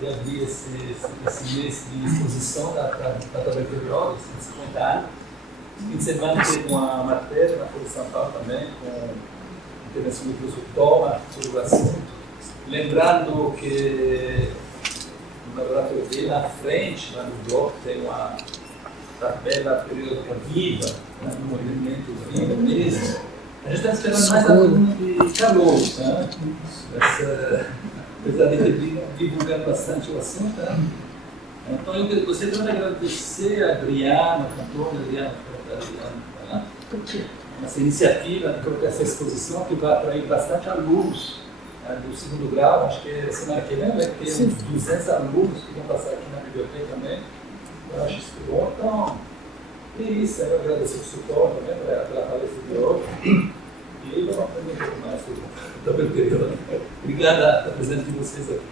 de abrir esse mês de exposição da tabela periódica, 150 anos. Fim de semana teve uma matéria na Folha de São Paulo também, com a intervenção do professor Toma sobre o assunto. Lembrando que no laboratório dele, na frente, lá no bloco, tem uma tabela periódica viva, né, no movimento vivo mesmo. A gente está esperando mais alunos de calor, né? Apesar de ter divulgado bastante o assunto, né? Então eu gostaria de agradecer a Adriana, a cantora Adriana, essa iniciativa de colocar essa exposição, que vai atrair bastante alunos, né, do segundo grau. Acho que semana que vem vai ter uns 200 alunos que vão passar aqui na biblioteca também. Eu acho isso bom. Então, é isso. Eu agradeço o suporte também pela palestra de hoje. E vamos aprender um pouco mais sobre o tabela periódica. Obrigada pela presença de vocês aqui.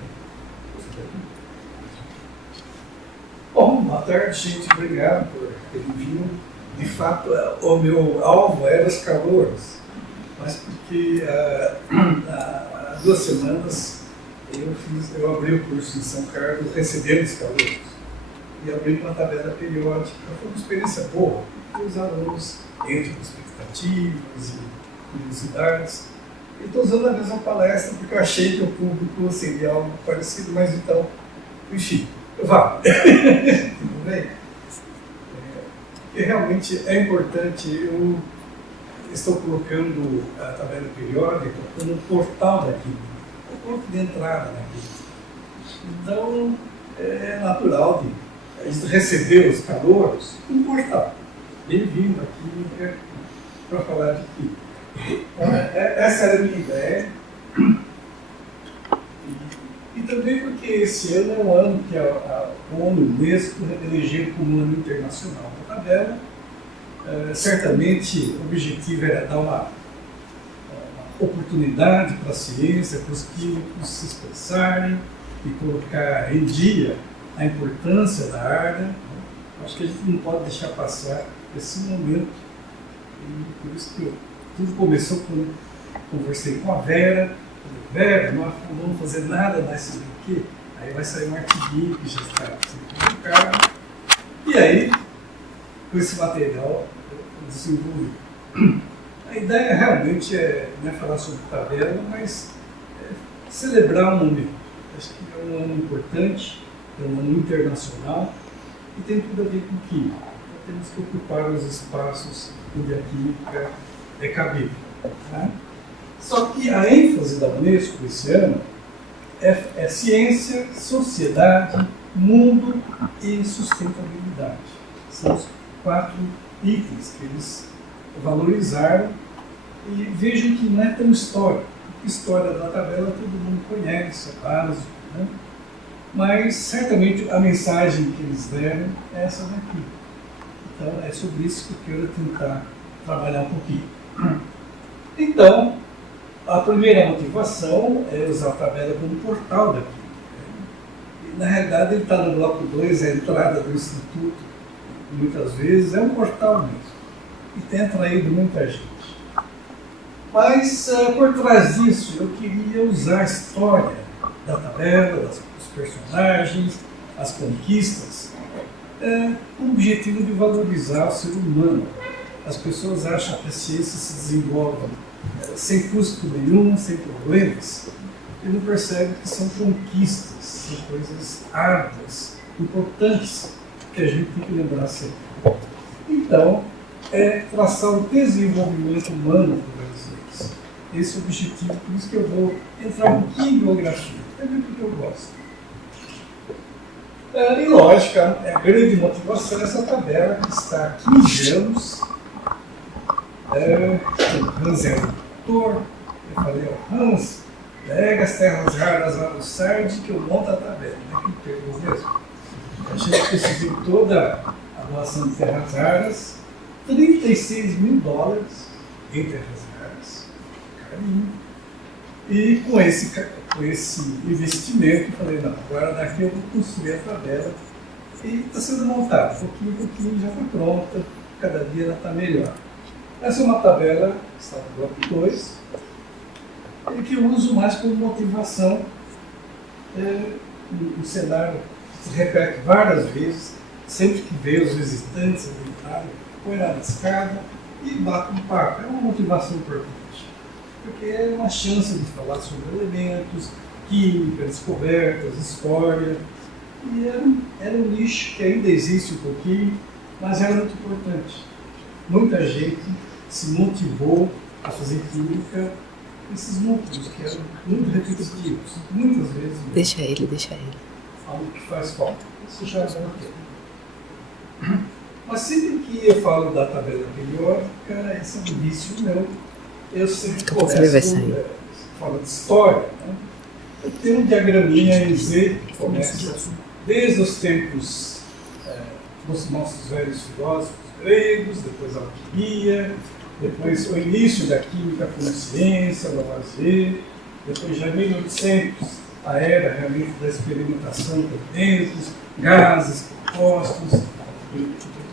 Bom, boa tarde, gente. Obrigado por terem vindo. De fato, o meu alvo era os calouros, mas porque há 2 semanas eu abri o curso em São Carlos recebendo os calouros e abri uma tabela periódica. Foi uma experiência boa, porque os alunos entram com expectativas e curiosidades. E estou usando a mesma palestra porque eu achei que o público seria algo parecido, mas então, enfim, vá. Tudo bem? Porque realmente é importante. Eu estou colocando a tabela periódica como um portal da química, o ponto de entrada da química. Então, é natural de a gente receber os calouros um portal. Bem-vindo à química para falar de química. Então, essa era a minha ideia. E também porque esse ano é um ano que o ONU Unesco elegeu como ano internacional da tabela. Certamente o objetivo era dar uma oportunidade para a ciência, para os químicos se expressarem e colocar em dia a importância da área. Acho que a gente não pode deixar passar esse momento. E por isso que tudo começou quando conversei com a Vera. Vera, nós não vamos fazer nada mais sobre o quê? Aí vai sair um artigo que já está sendo publicado. E aí, com esse material, eu desenvolvi. A ideia realmente não é falar sobre tabela, mas celebrar um momento. Acho que é um ano importante, é um ano internacional e tem tudo a ver com química. Então, temos que ocupar os espaços onde a química é cabível. Tá? Só que a ênfase da Unesco esse ano é ciência, sociedade, mundo e sustentabilidade. São os 4 itens que eles valorizaram e vejam que não é tão histórico. História da tabela todo mundo conhece, é básico, né? Mas certamente a mensagem que eles deram é essa daqui. Então é sobre isso que eu quero tentar trabalhar um pouquinho. Então, a primeira motivação é usar a tabela como portal daqui. E, na realidade, ele está no bloco 2, a entrada do Instituto, muitas vezes, é um portal mesmo. E tem atraído muita gente. Mas, por trás disso, eu queria usar a história da tabela, dos personagens, as conquistas, com o objetivo de valorizar o ser humano. As pessoas acham que a ciência se desenvolve sem custo nenhum, sem problemas, e não percebem que são conquistas, são coisas árduas, importantes, que a gente tem que lembrar sempre. Então, é traçar o desenvolvimento humano do Brasil. Esse é o objetivo, por isso que eu vou entrar um pouquinho em biografia, é ver o que eu gosto. E lógico, a grande motivação é essa tabela que está há 15 anos. O Hans é o doutor, eu falei, Hans, pega as terras raras lá no SARD que eu monto a tabela. Que pegou mesmo. A gente conseguiu toda a doação de terras raras, $36 mil em terras raras, carinho. E com esse investimento, eu falei, não, agora daqui eu vou construir a tabela. E está sendo montada, pouquinho a pouquinho já está pronta, cada dia ela está melhor. Essa é uma tabela, está no bloco 2, que eu uso mais como motivação é um cenário que se repete várias vezes, sempre que vê os visitantes entrarem, põe lá na escada e bate um papo. É uma motivação importante, porque é uma chance de falar sobre elementos, química, descobertas, história. E era um nicho que ainda existe um pouquinho, mas era muito importante. Muita gente se motivou a fazer química nesses núcleos que eram muito repetitivos, muitas vezes. Deixa ele. Algo que faz falta. Isso já é ok. Mas sempre que eu falo da tabela periódica, esse é um vício meu. Eu sempre começo falando de história. Né? Eu tenho um diagraminha em Z que começa desde os tempos dos nossos velhos filósofos gregos, depois a alquimia, depois o início da química como ciência, Lavoisier, depois já em 1800, a era realmente da experimentação com elementos, gases, compostos,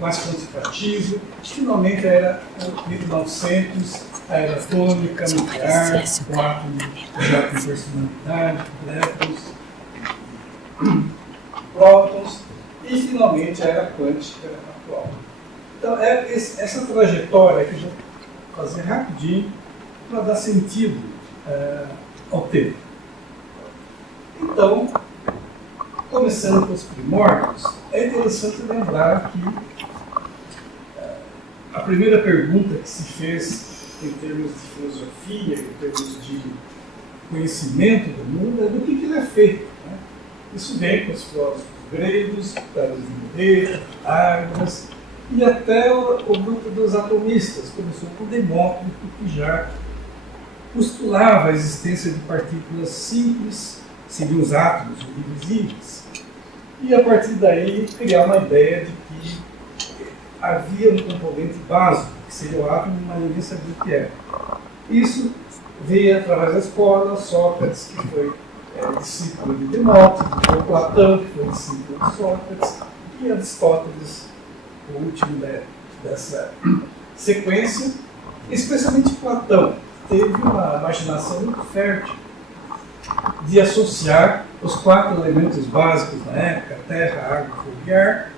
mais quantitativo. Finalmente era 1900, a era atômica, nuclear, o átomo já com personalidade, elétrons, prótons, e finalmente a era quântica atual. Então, essa trajetória que eu vou fazer rapidinho para dar sentido ao tempo. Então, começando com os primórdios, é interessante lembrar que a primeira pergunta que se fez em termos de filosofia, em termos de conhecimento do mundo, é do que ele é feito. Né? Isso vem com os filósofos gregos, Tales de Mileto, Pitágoras, e até o grupo dos atomistas. Começou com Demócrito, que já postulava a existência de partículas simples, seriam os átomos indivisíveis. E a partir daí criar uma ideia de que havia um componente básico, que seria o átomo, mas ninguém sabia o que era. Isso veio através da escola, Sócrates, que foi discípulo de Demócrito, depois Platão, que foi discípulo de Sócrates, e Aristóteles, o último dessa sequência. Especialmente Platão teve uma imaginação muito fértil de associar os 4 elementos básicos na época, terra, água, fogo e ar,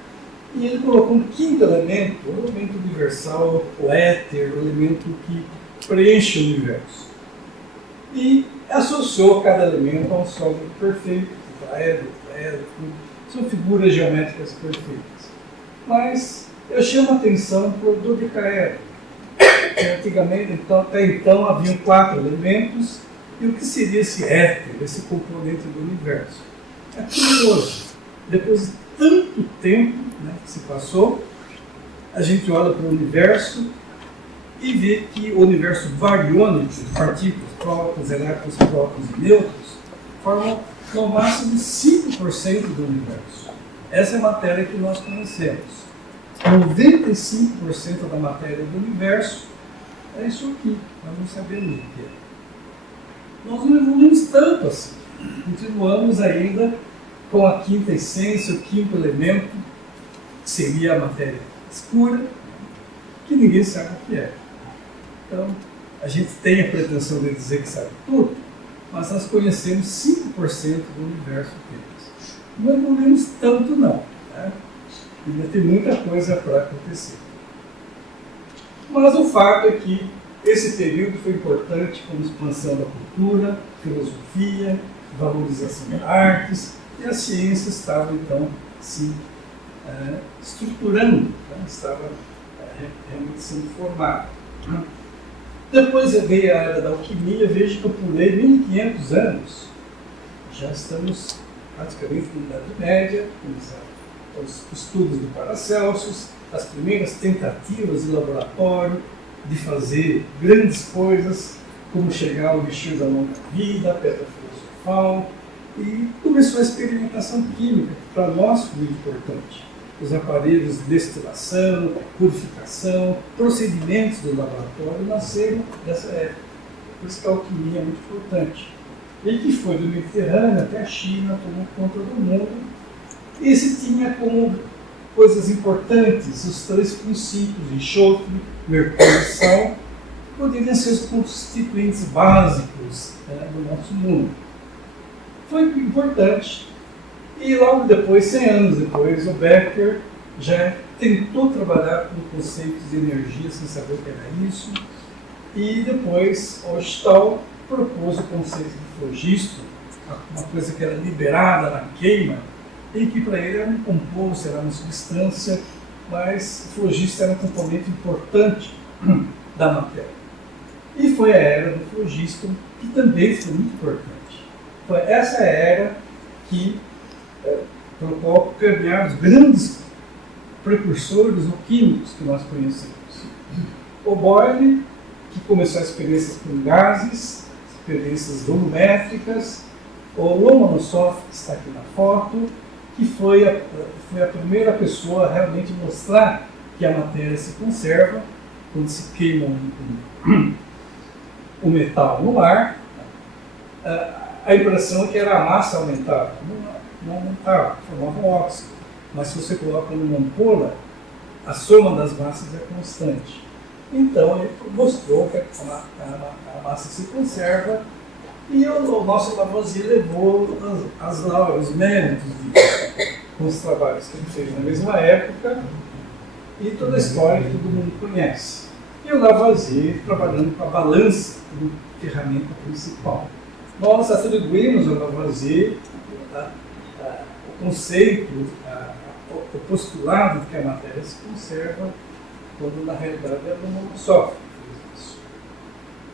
e ele colocou um quinto elemento, o elemento universal, o éter, o elemento que preenche o universo. E associou cada elemento a um sólido perfeito, tetraedro, tudo. São figuras geométricas perfeitas. Mas eu chamo a atenção para o dodecaedro. Antigamente, até então, haviam 4 elementos, e o que seria esse éter, esse componente do universo? É curioso. Depois de tanto tempo, né, que se passou, a gente olha para o universo e vê que o universo bariônico, de partículas, prótons, elétrons, prótons e nêutrons, formam no máximo 5% do universo. Essa é a matéria que nós conhecemos. 95% da matéria do universo é isso aqui, nós não sabemos o que é. Nós não evoluímos tanto assim. Continuamos ainda com a quinta essência, o quinto elemento, que seria a matéria escura, que ninguém sabe o que é. Então, a gente tem a pretensão de dizer que sabe tudo, mas nós conhecemos 5% do universo apenas. Não evoluímos tanto não. Né? Ainda tem muita coisa para acontecer. Mas o fato é que esse período foi importante como expansão da cultura, filosofia, valorização das artes, e a ciência estava, então, se estruturando, né? Estava realmente sendo formada. Depois veio a era da alquimia, veja que eu pulei 1500 anos. Já estamos praticamente na Idade Média, começaram os estudos do Paracelsus, as primeiras tentativas de laboratório de fazer grandes coisas, como chegar ao elixir da longa vida, a pedra filosofal, e começou a experimentação química, que para nós foi muito importante. Os aparelhos de destilação, purificação, procedimentos do laboratório nasceram dessa época. Por isso que a alquimia é muito importante. E que foi do Mediterrâneo até a China, tomou conta do mundo. E se tinha como coisas importantes os 3 princípios, enxofre, mercúrio e sal, poderiam ser os constituintes básicos do nosso mundo. foi importante. E logo depois, 100 anos depois, o Becker já tentou trabalhar com conceitos de energia sem saber o que era isso. E depois o Stahl propôs o conceito de flogisto, uma coisa que era liberada na queima, e que para ele era um composto, era uma substância, mas o flogisto era um componente importante da matéria. E foi a era do flogisto, que também foi muito importante. Foi essa era que provocou caminhar os grandes precursores ou químicos que nós conhecemos. O Boyle, que começou as experiências com gases, experiências volumétricas, o Lomonosov, que está aqui na foto, que foi a primeira pessoa a realmente mostrar que a matéria se conserva quando se queima o metal no ar. A impressão é que era a massa aumentada. Não aumentava, formava um óxido. Mas se você coloca numa ampola, a soma das massas é constante. Então ele mostrou que a massa se conserva, e o nosso Lavoisier levou os méritos disso, com os trabalhos que ele fez na mesma época e toda a história que todo mundo conhece. E o Lavoisier trabalhando com a balança como ferramenta principal. Nós atribuímos ao Lavoisier o conceito, o postulado de que a matéria se conserva, quando na realidade é o Lomonosov que fez isso.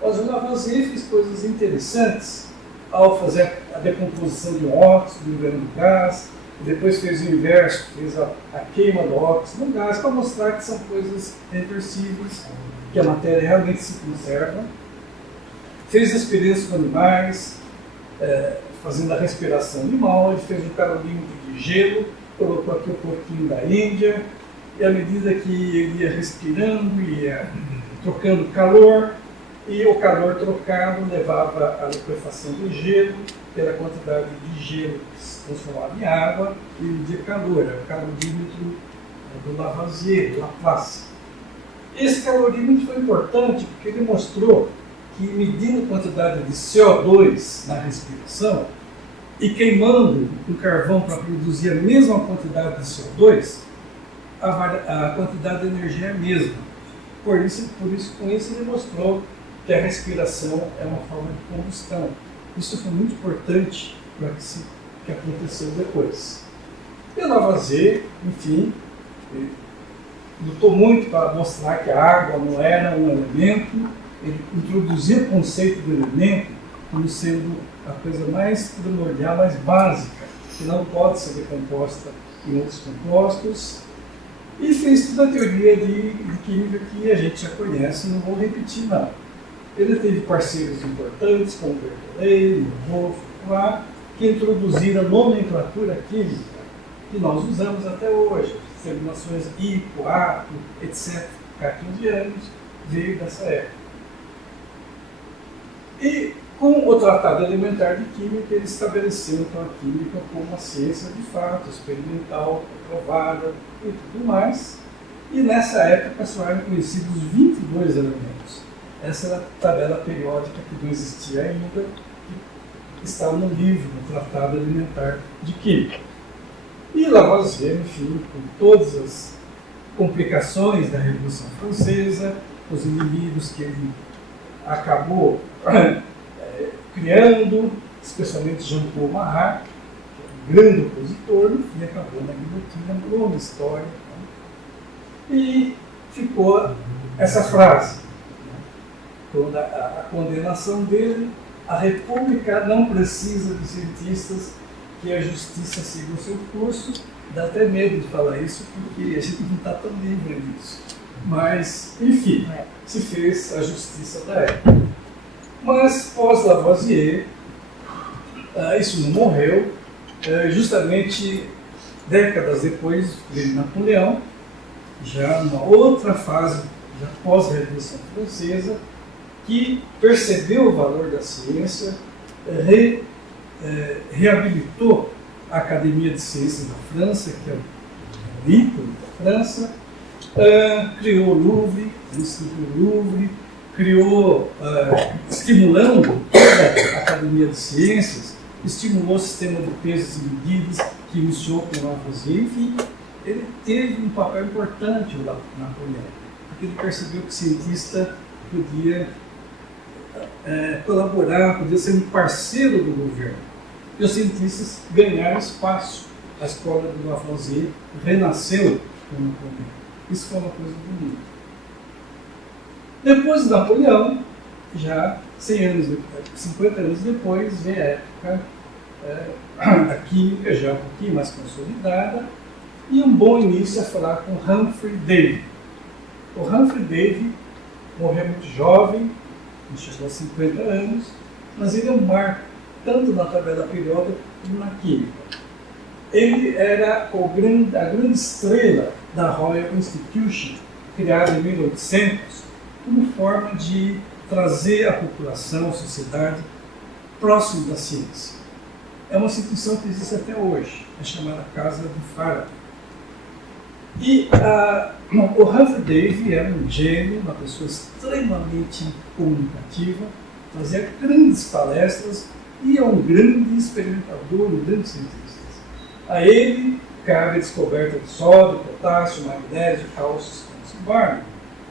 Mas o Lavoisier fez coisas interessantes ao fazer a decomposição de um óxido liberando gás, depois fez o inverso, fez a queima do óxido no gás, para mostrar que são coisas reversíveis, que a matéria realmente se conserva. Fez experiências com animais, fazendo a respiração animal. Ele fez um calorômetro de gelo, colocou aqui o porquinho da Índia, e à medida que ele ia respirando, ia trocando calor, e o calor trocado levava à liquefação do gelo, pela quantidade de gelo que se transformava em água, e media calor, era o calorímetro do Lavoisier, do Laplace. Esse calorímetro foi importante porque ele mostrou que, medindo a quantidade de CO2 na respiração e queimando um carvão para produzir a mesma quantidade de CO2, a quantidade de energia é a mesma. Com isso, ele mostrou que a respiração é uma forma de combustão. Isso foi muito importante para que aconteceu depois. E o Lavoisier, enfim, lutou muito para mostrar que a água não era um elemento. Ele introduziu o conceito do elemento como sendo a coisa mais primordial, mais básica, que não pode ser decomposta em outros compostos. E fez toda a teoria de química que a gente já conhece, não vou repetir não. Ele teve parceiros importantes como Berthollet, Monroe, Foucault, que introduziram a nomenclatura química que nós usamos até hoje. Terminações hipo, ato, etc. Cartesianos veio dessa época. E com o Tratado Elementar de Química, ele estabeleceu então a química como uma ciência de fato, experimental, comprovada e tudo mais. E nessa época só eram conhecidos 22 elementos. Essa era a tabela periódica que não existia ainda, que está no livro, no Tratado Elementar de Química. E Lavoisier, enfim, com todas as complicações da Revolução Francesa, os inimigos que ele acabou criando, especialmente Jean-Paul Marat, que é um grande opositor, e acabou na guilhotina, uma longa história. E ficou essa frase, quando a condenação dele: a República não precisa de cientistas, que a justiça siga o seu curso. Dá até medo de falar isso, porque a gente não está tão livre disso. Mas, enfim, se fez a justiça da época. Mas, pós-Lavoisier, isso não morreu. Justamente décadas depois veio Napoleão, já numa outra fase, já pós-Revolução Francesa, que percebeu o valor da ciência, reabilitou a Academia de Ciências da França, que é o ícone da França, criou o Louvre, o Instituto Louvre, criou, estimulando toda a Academia de Ciências, estimulou o sistema de pesos e medidas que iniciou com Lavoisier. Enfim, ele teve um papel importante, o Napoleão, porque ele percebeu que o cientista podia colaborar, podia ser um parceiro do governo. E os cientistas ganharam espaço. A escola do Lavoisier renasceu com Napoleão. Isso foi uma coisa bonita. Depois de Napoleão, já 50 anos depois, vem a época da química já um pouquinho mais consolidada, e um bom início é falar com Humphrey Davy. O Humphrey Davy morreu muito jovem, chegou a 50 anos, mas ele é um marco tanto na tabela periódica como na química. Ele era a grande estrela da Royal Institution, criada em 1800, como forma de trazer a população, a sociedade, próximo da ciência. É uma instituição que existe até hoje, é chamada Casa de Faraday. E o Humphrey Davy era um gênio, uma pessoa extremamente comunicativa, fazia grandes palestras e é um grande experimentador, um grande cientista. A ele cabe a descoberta de sódio, potássio, magnésio, cálcio e bário,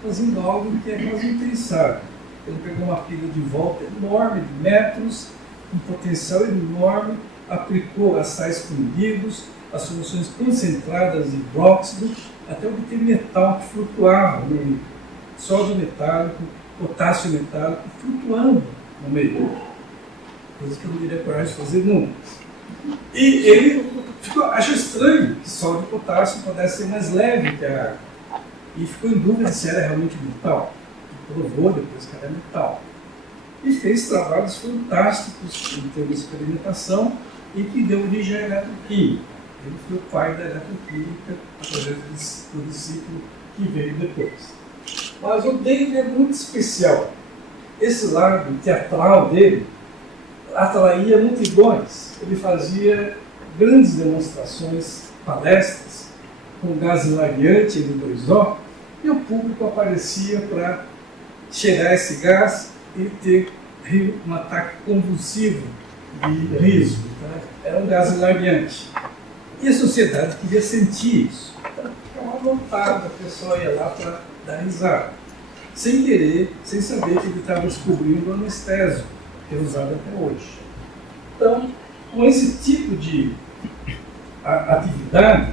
fazendo algo que é quase impensável. Ele pegou uma pilha de volta enorme de metros, um potencial enorme, aplicou a sais fundidos, as soluções concentradas de hidróxido, até obter metal que flutuava no meio. Sódio metálico, potássio metálico, flutuando no meio. Coisa que eu não teria coragem de fazer nunca. E ele achou estranho que sódio e potássio pudesse ser mais leve que a água. E ficou em dúvida se era realmente metal. E provou depois que era metal. E fez trabalhos fantásticos em termos de experimentação e que deu origem à eletroquímica. Ele foi o pai da eletroquímica através do discípulo que veio depois. Mas o Davy é muito especial. Esse lado teatral dele atraía multidões. Ele fazia grandes demonstrações, palestras, com gás hilariante, N2O, e o público aparecia para cheirar esse gás e ter um ataque convulsivo de riso. Tá? Era um gás hilariante. E a sociedade queria sentir isso. Então, ficava lotada, a pessoa ia lá para dar risada. Sem querer, sem saber que ele estava descobrindo o anestésio, que é usado até hoje. Então, com esse tipo de atividade,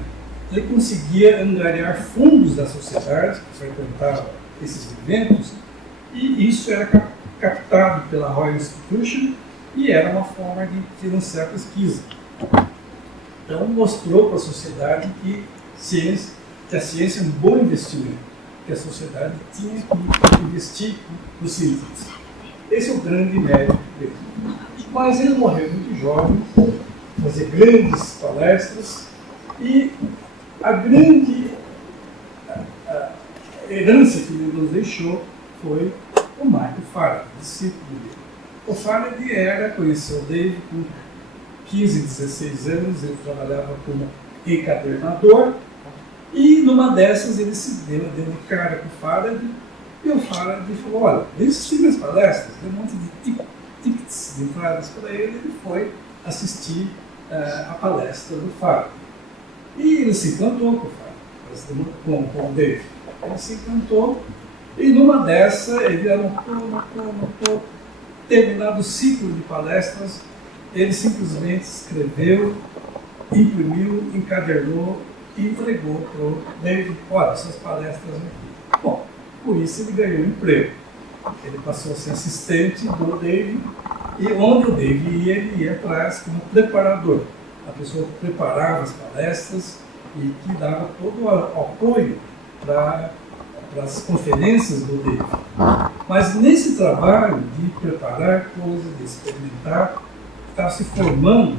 ele conseguia angariar fundos da sociedade que frequentava esses eventos, e isso era captado pela Royal Institution e era uma forma de financiar a pesquisa. Então, mostrou para a sociedade que a ciência é um bom investimento, que a sociedade tinha que investir no cientistas. Esse é o grande mérito dele. Mas ele morreu muito jovem, fazia grandes palestras, e a grande herança que ele nos deixou foi o Michael Faraday, discípulo dele. O Faraday conheceu o Davy com 15, 16 anos, ele trabalhava como encadernador, e numa dessas ele se deu de cara com o Faraday, e o Faraday falou: olha, vem assistir minhas palestras, deu um monte de tickets de entradas para ele, ele foi assistir a palestra do Faraday. E ele se encantou com o Faraday, com o Davy. Ele se encantou, e numa dessa ele anotou, terminado o ciclo de palestras, ele simplesmente escreveu, imprimiu, encadernou e entregou para o Davy: olha, essas palestras aqui. Bom, com isso ele ganhou um emprego. Ele passou a ser assistente do Davy, e onde o Davy ia, ele ia atrás como preparador. A pessoa que preparava as palestras e que dava todo o apoio para as conferências do Davy. Mas nesse trabalho de preparar coisas, de experimentar, estava se formando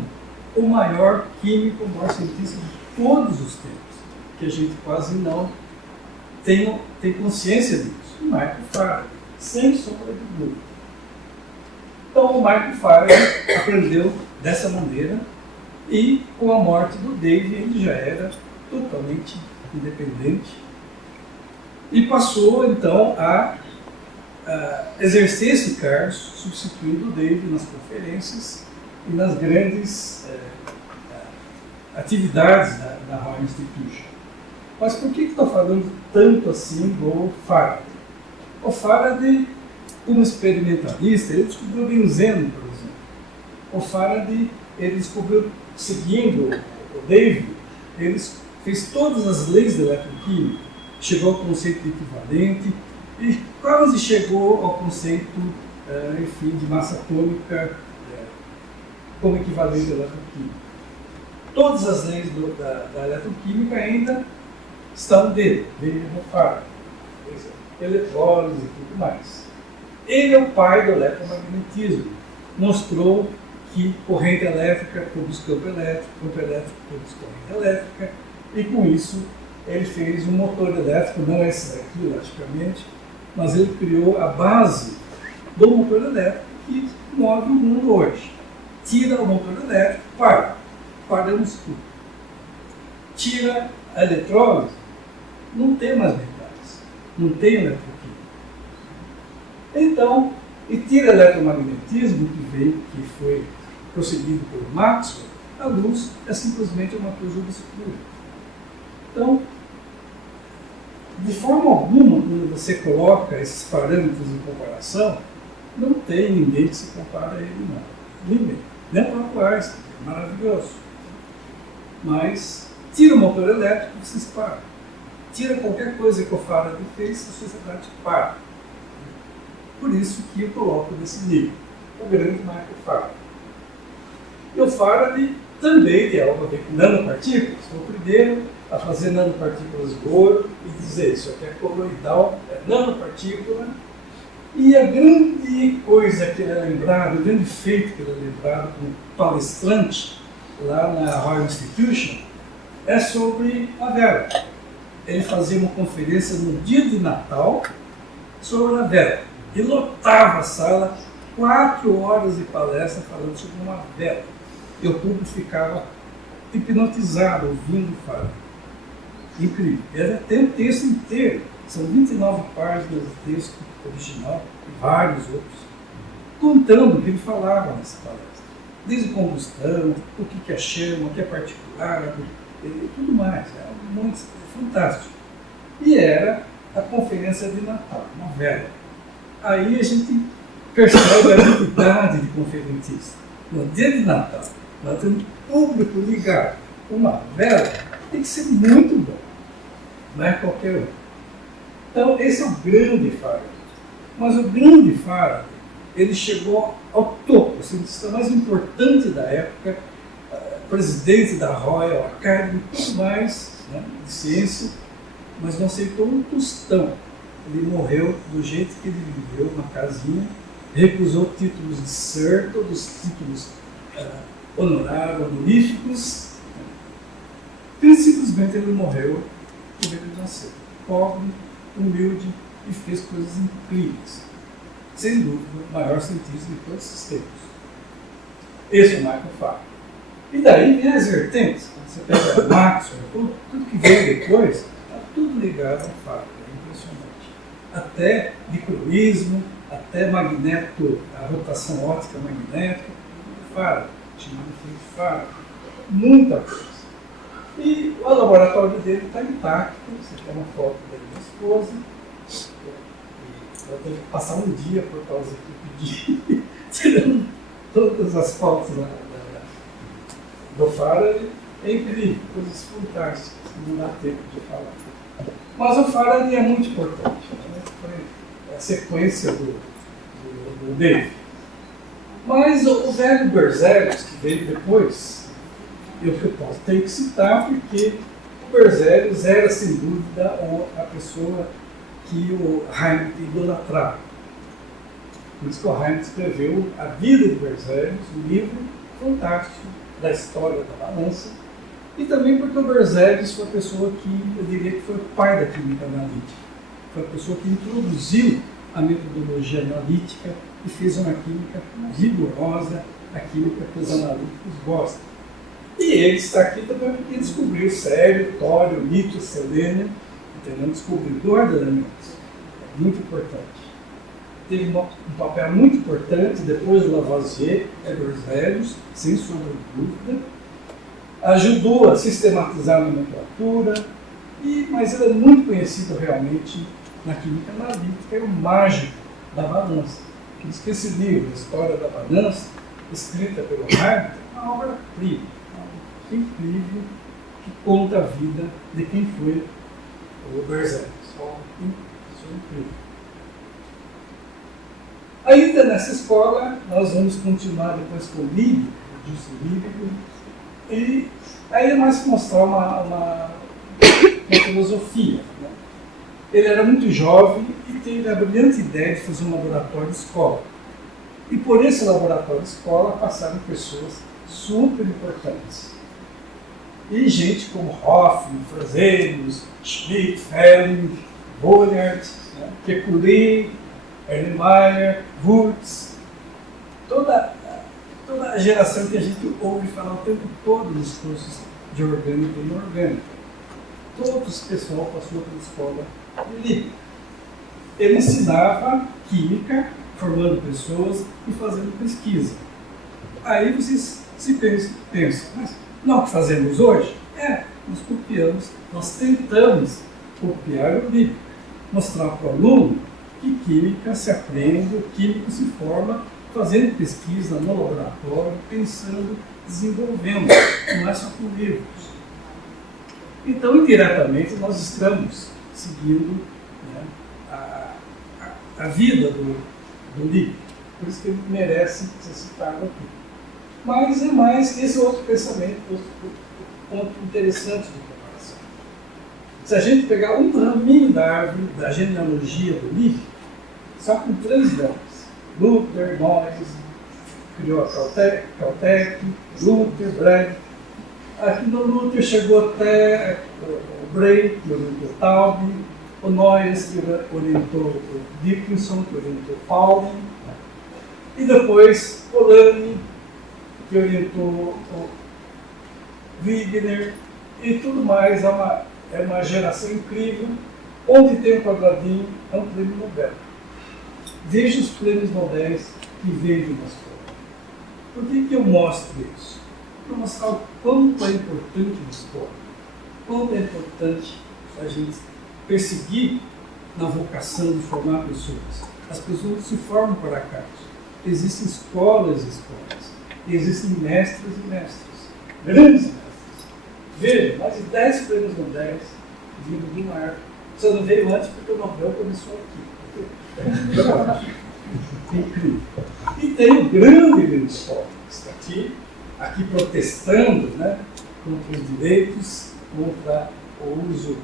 o maior químico, o maior cientista de todos os tempos, que a gente quase não tem consciência disso. O Michael Faraday, sem sombra de dúvida. Então o Michael Faraday aprendeu dessa maneira, e com a morte do Davy ele já era totalmente independente e passou então a exercer esse cargo, substituindo o Davy nas conferências, e nas grandes atividades da Royal Institution. Mas por que estou falando tanto assim do Faraday? O Faraday, como experimentalista, ele descobriu o benzeno, por exemplo. O Faraday, ele descobriu, seguindo o Davy, ele fez todas as leis da eletroquímica, chegou ao conceito de equivalente e quase chegou ao conceito, enfim, de massa atômica como equivalente à eletroquímica. Todas as leis da eletroquímica ainda estão dele, no Faraday. Eletrólise e tudo mais. Ele é o pai do eletromagnetismo. Mostrou que corrente elétrica produz campo elétrico produz corrente elétrica, e com isso ele fez um motor elétrico, não esse daqui, logicamente, mas ele criou a base do motor elétrico que move o mundo hoje. Tira o motor elétrico, paramos tudo. Tira a eletrólise, não tem mais metais, não tem eletroquímica. Então, e tira o eletromagnetismo que foi procedido por Maxwell, a luz é simplesmente uma coisa obscura. Então, de forma alguma, quando você coloca esses parâmetros em comparação, não tem ninguém que se compara a ele, não. Ninguém. Nem o próprio Einstein, é maravilhoso. Mas, tira o motor elétrico, vocês param. Tira qualquer coisa que o Faraday fez, a sociedade para. Por isso que eu coloco nesse nível. O grande Michael Faraday. E o Faraday também tem algo a ver com nanopartículas. Foi o primeiro a fazer nanopartículas de ouro e dizer isso aqui é coloidal, é nanopartícula. E a grande coisa que ele é lembrado, o grande feito que ele é lembrado como palestrante lá na Royal Institution é sobre a vela. Ele fazia uma conferência no dia de Natal sobre a vela. E lotava a sala, 4 horas de palestra falando sobre uma vela. E o público ficava hipnotizado ouvindo o Faraday. Incrível. Ele tem um texto inteiro, são 29 páginas de texto original, e vários outros, contando o que ele falava nessa palestra. Desde combustão, o que é chama, o que é particular, e tudo mais. É muito fantástico. E era a conferência de Natal, uma vela. Aí a gente percebe a habilidade de conferencista. No dia de Natal, nós temos público ligado. Uma vela tem que ser muito bom, não é qualquer um. Então, esse é o grande Faraday. Mas o grande Faraday, ele chegou ao topo, o cientista mais importante da época, presidente da Royal Academy, tudo mais, né, de ciência, mas não aceitou um tostão. Ele morreu do jeito que ele viveu, uma casinha, recusou títulos de Sir, todos os títulos honoríficos. Simplesmente ele morreu como ele nasceu. Pobre, humilde e fez coisas incríveis. Sem dúvida, o maior cientista de todos os tempos. Esse é o Michael Faraday. E daí vem as vertentes. Você pega Maxwell, tudo que veio depois, está tudo ligado ao Faraday. É impressionante. Até dicroísmo, até magneto, a rotação óptica magnética, Faraday, chamado de Faraday. Muita coisa. E o laboratório dele está intacto. Você tem uma foto dele da esposa. Eu tenho que passar um dia por causa que eu pedi, tirando todas as fotos do Faraday. É incrível, coisas fantásticas, não dá tempo de falar. Mas o Faraday é muito importante, né? Foi a sequência do Davy. Mas o velho Berzelius, que veio depois, eu tenho que citar porque o Berzelius era, sem dúvida, a pessoa que o Heinrich idolatrava. Por isso que o Heinrich escreveu A Vida de Berzelius, um livro fantástico da história da balança, e também porque o Berzelius foi a pessoa que, eu diria que foi o pai da química analítica. Foi a pessoa que introduziu a metodologia analítica e fez uma química rigorosa, a química que os analíticos gostam. E ele está aqui também porque descobriu sério, tório, lítio, selênio, entendeu? Descobridor de elementos. É muito importante. teve um papel muito importante depois do Lavoisier, Edwards Velhos, sem sombra de dúvida. Ajudou a sistematizar a nomenclatura, mas ele é muito conhecido realmente na química analítica, é o mágico da balança. Por isso que esse livro, A História da Balança, escrita pelo Hardy, é uma obra-prima, incrível, que conta a vida de quem foi o Berzelius. Isso é incrível. Ainda nessa escola, nós vamos continuar depois com o Liebig, o Justus Liebig, e aí é mais mostrar uma filosofia. Né? Ele era muito jovem e teve a brilhante ideia de fazer um laboratório de escola. E por esse laboratório de escola passaram pessoas super importantes. E gente como Hoffmann, Fresenius, Schmidt, Helling, Bonert, né? Kekulé, Erlenmeyer, Wurtz, toda a geração que a gente ouve falar o tempo todo nos cursos de orgânica e inorgânica. Todo esse pessoal passou pela escola de Liebig. Ele ensinava química, formando pessoas e fazendo pesquisa. Aí vocês se pensam, mas não o que fazemos hoje? Nós copiamos, nós tentamos copiar o Liebig, mostrar para o aluno que química se aprende, o químico se forma fazendo pesquisa no laboratório, pensando, desenvolvendo, não é só com livros. Então, indiretamente, nós estamos seguindo, né, a vida do Liebig, por isso que ele merece ser citado aqui. Mas é mais esse outro pensamento, outro ponto interessante de comparação. Se a gente pegar um raminho da árvore da genealogia do Liebig, só com 3 nomes, Luther, Noyes, criou a Caltech, Luther, Bragg. Aqui no Luther chegou até o Bray, que orientou Taube, o Noyes, que orientou o Dickinson, que orientou Pauling, e depois Polanyi, que orientou o Wigner, e tudo mais. É uma geração incrível, onde tem um quadradinho, é um prêmio Nobel. Veja os prêmios Nobel que veio de uma escola. Por que eu mostro isso? Para mostrar o quanto é importante a escola, quanto é importante a gente perseguir na vocação de formar pessoas. As pessoas não se formam por acaso. Existem escolas e escolas. E existem mestres e mestres. Grandes mestres. Veja, mais de 10 prêmios Nobel vindo de uma árvore. Só não veio antes porque o Nobel começou aqui. Incrível. E tem um grande escola que está aqui protestando, né, contra os direitos, contra o uso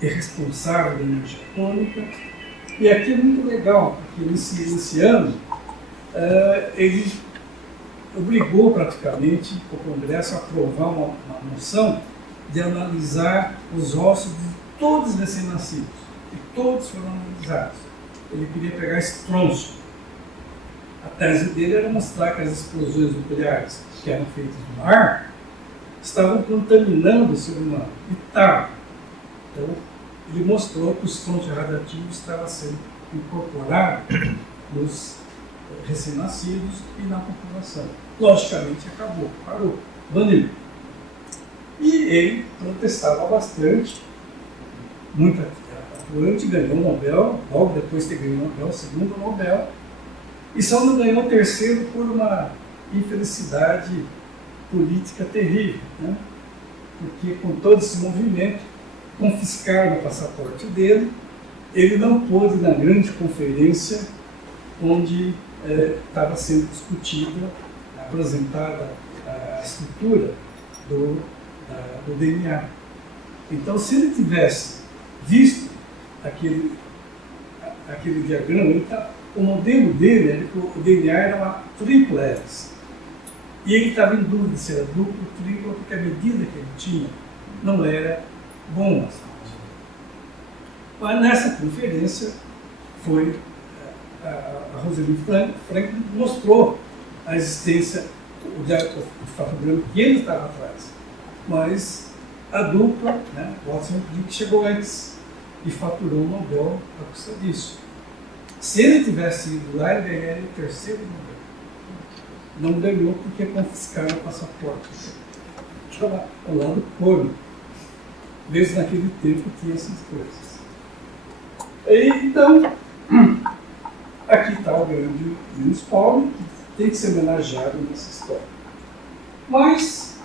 irresponsável da energia atômica. E aqui é muito legal, porque nesse ano ele obrigou praticamente o Congresso a aprovar uma moção de analisar os ossos de todos os recém-nascidos. E todos foram analisados. Ele queria pegar esse tronço. A tese dele era mostrar que as explosões nucleares que eram feitas no ar estavam contaminando o ser humano. E tal. Então, ele mostrou que os tronços radioativos estavam sendo incorporados nos recém-nascidos e na população. Logicamente, parou, baniu. E ele protestava bastante, muito atuante, ganhou o Nobel, logo depois que ganhou o Nobel, o segundo Nobel, e só não ganhou o terceiro por uma infelicidade política terrível, né? Porque com todo esse movimento, confiscaram o passaporte dele, ele não pôde ir na grande conferência onde estava sendo discutida, apresentada a estrutura do DNA. Então, se ele tivesse visto aquele diagrama, o modelo dele, o DNA era uma tripla hélice. E ele estava em dúvida se era duplo ou triplo, porque a medida que ele tinha não era bom. Mas nessa conferência a Rosalind Franklin mostrou a existência do fotograma que ele estava atrás. Mas a dupla, né, Watson e Crick, chegou antes e faturou o Nobel a custa disso. Se ele tivesse ido lá, ele ganharia o terceiro lugar. Não ganhou porque confiscaram o passaporte. Estava ao lado cômico. Desde naquele tempo tinha essas coisas. E, então, aqui está o grande Linus Pauling, que tem que ser homenageado nessa história. Mas,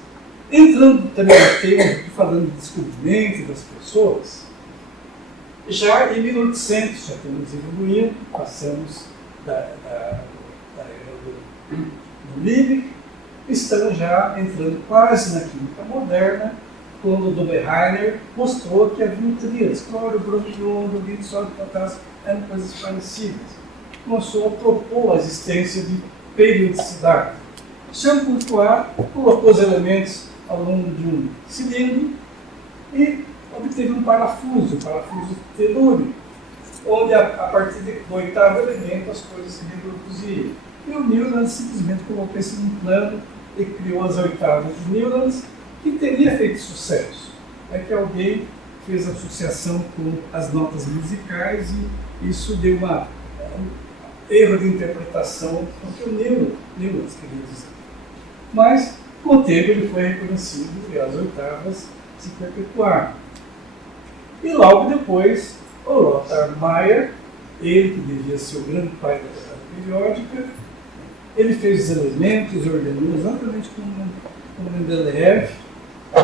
entrando também no tema, falando de descobrimento das pessoas, já em 1800, já temos evoluído, passamos da era do Liebig, estamos já entrando quase na química moderna, quando o Dobereiner mostrou que havia tríades, cloro, bromo, iodo, lítio, sódio, potássio, eram coisas parecidas. Começou a propor a existência de periodicidade. Champourtois colocou os elementos ao longo de um cilindro e obteve um parafuso telúrico, onde a partir do oitavo elemento as coisas se reproduziam. E o Newland simplesmente colocou isso num plano e criou as oitavas de Newland, que teria feito sucesso. É que alguém fez associação com as notas musicais e isso deu um erro de interpretação do que o Newland queria dizer. Mas, com o tempo, ele foi reconhecido e as oitavas se perpetuaram. E logo depois, o Lothar Meyer, ele que devia ser o grande pai da tabela periódica, ele fez os elementos, ordenou exatamente como Mendeleev,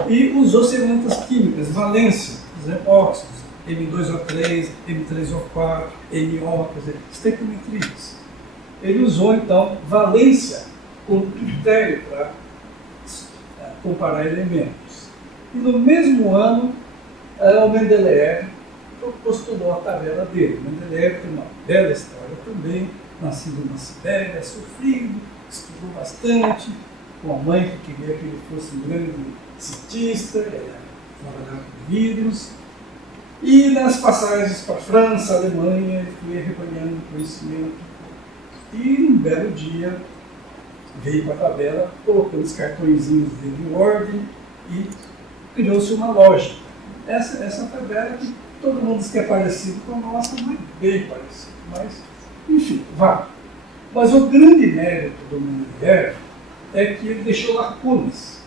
e usou semelhanças químicas, valência, os óxidos, M2O3, M3O4, NO, quer dizer, estequiometrias. Ele usou, então, valência como critério para comparar elementos. E no mesmo ano, o Mendeleev postulou a tabela dele. Mendeleev tem uma bela história também, nascido na Sibéria, sofrido, estudou bastante, com a mãe que queria que ele fosse um grande cientista, trabalhava com vidros. E nas passagens para a França, Alemanha, ele foi rebanhando conhecimento. E um belo dia veio com a tabela, colocando os cartõezinhos dele em ordem e criou-se uma lógica. Essa tabela que todo mundo diz que é parecido com a nossa, não é bem parecido, mas, enfim, vá. Mas o grande mérito do Mendeleev é que ele deixou lacunas.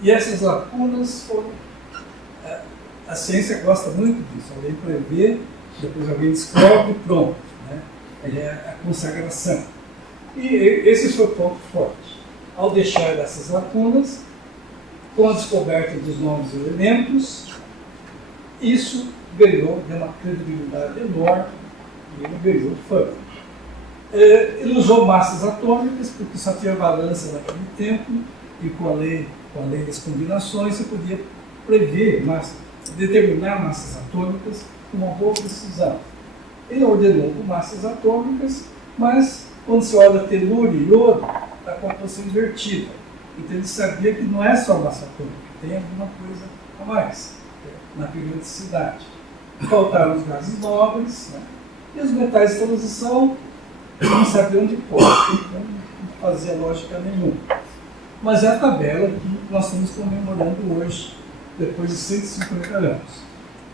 E essas lacunas foram... A ciência gosta muito disso. Alguém prevê, depois alguém descobre e pronto. Né? É a consagração. E esse foi o ponto forte. Ao deixar essas lacunas, com a descoberta dos novos elementos, isso deu uma credibilidade enorme e ele ganhou fama. Ele usou massas atômicas, porque só tinha balança naquele tempo, e com a lei das combinações você podia prever, determinar massas atômicas com uma boa precisão. Ele ordenou com massas atômicas, mas quando você olha telúrio e iodo, a composição invertida. Então ele sabia que não é só massa atômica, tem alguma coisa a mais na periodicidade. Faltaram os gases nobres, né? E os metais de transição não sabiam onde pôr, então não fazia lógica nenhuma. Mas é a tabela que nós estamos comemorando hoje, depois de 150 anos.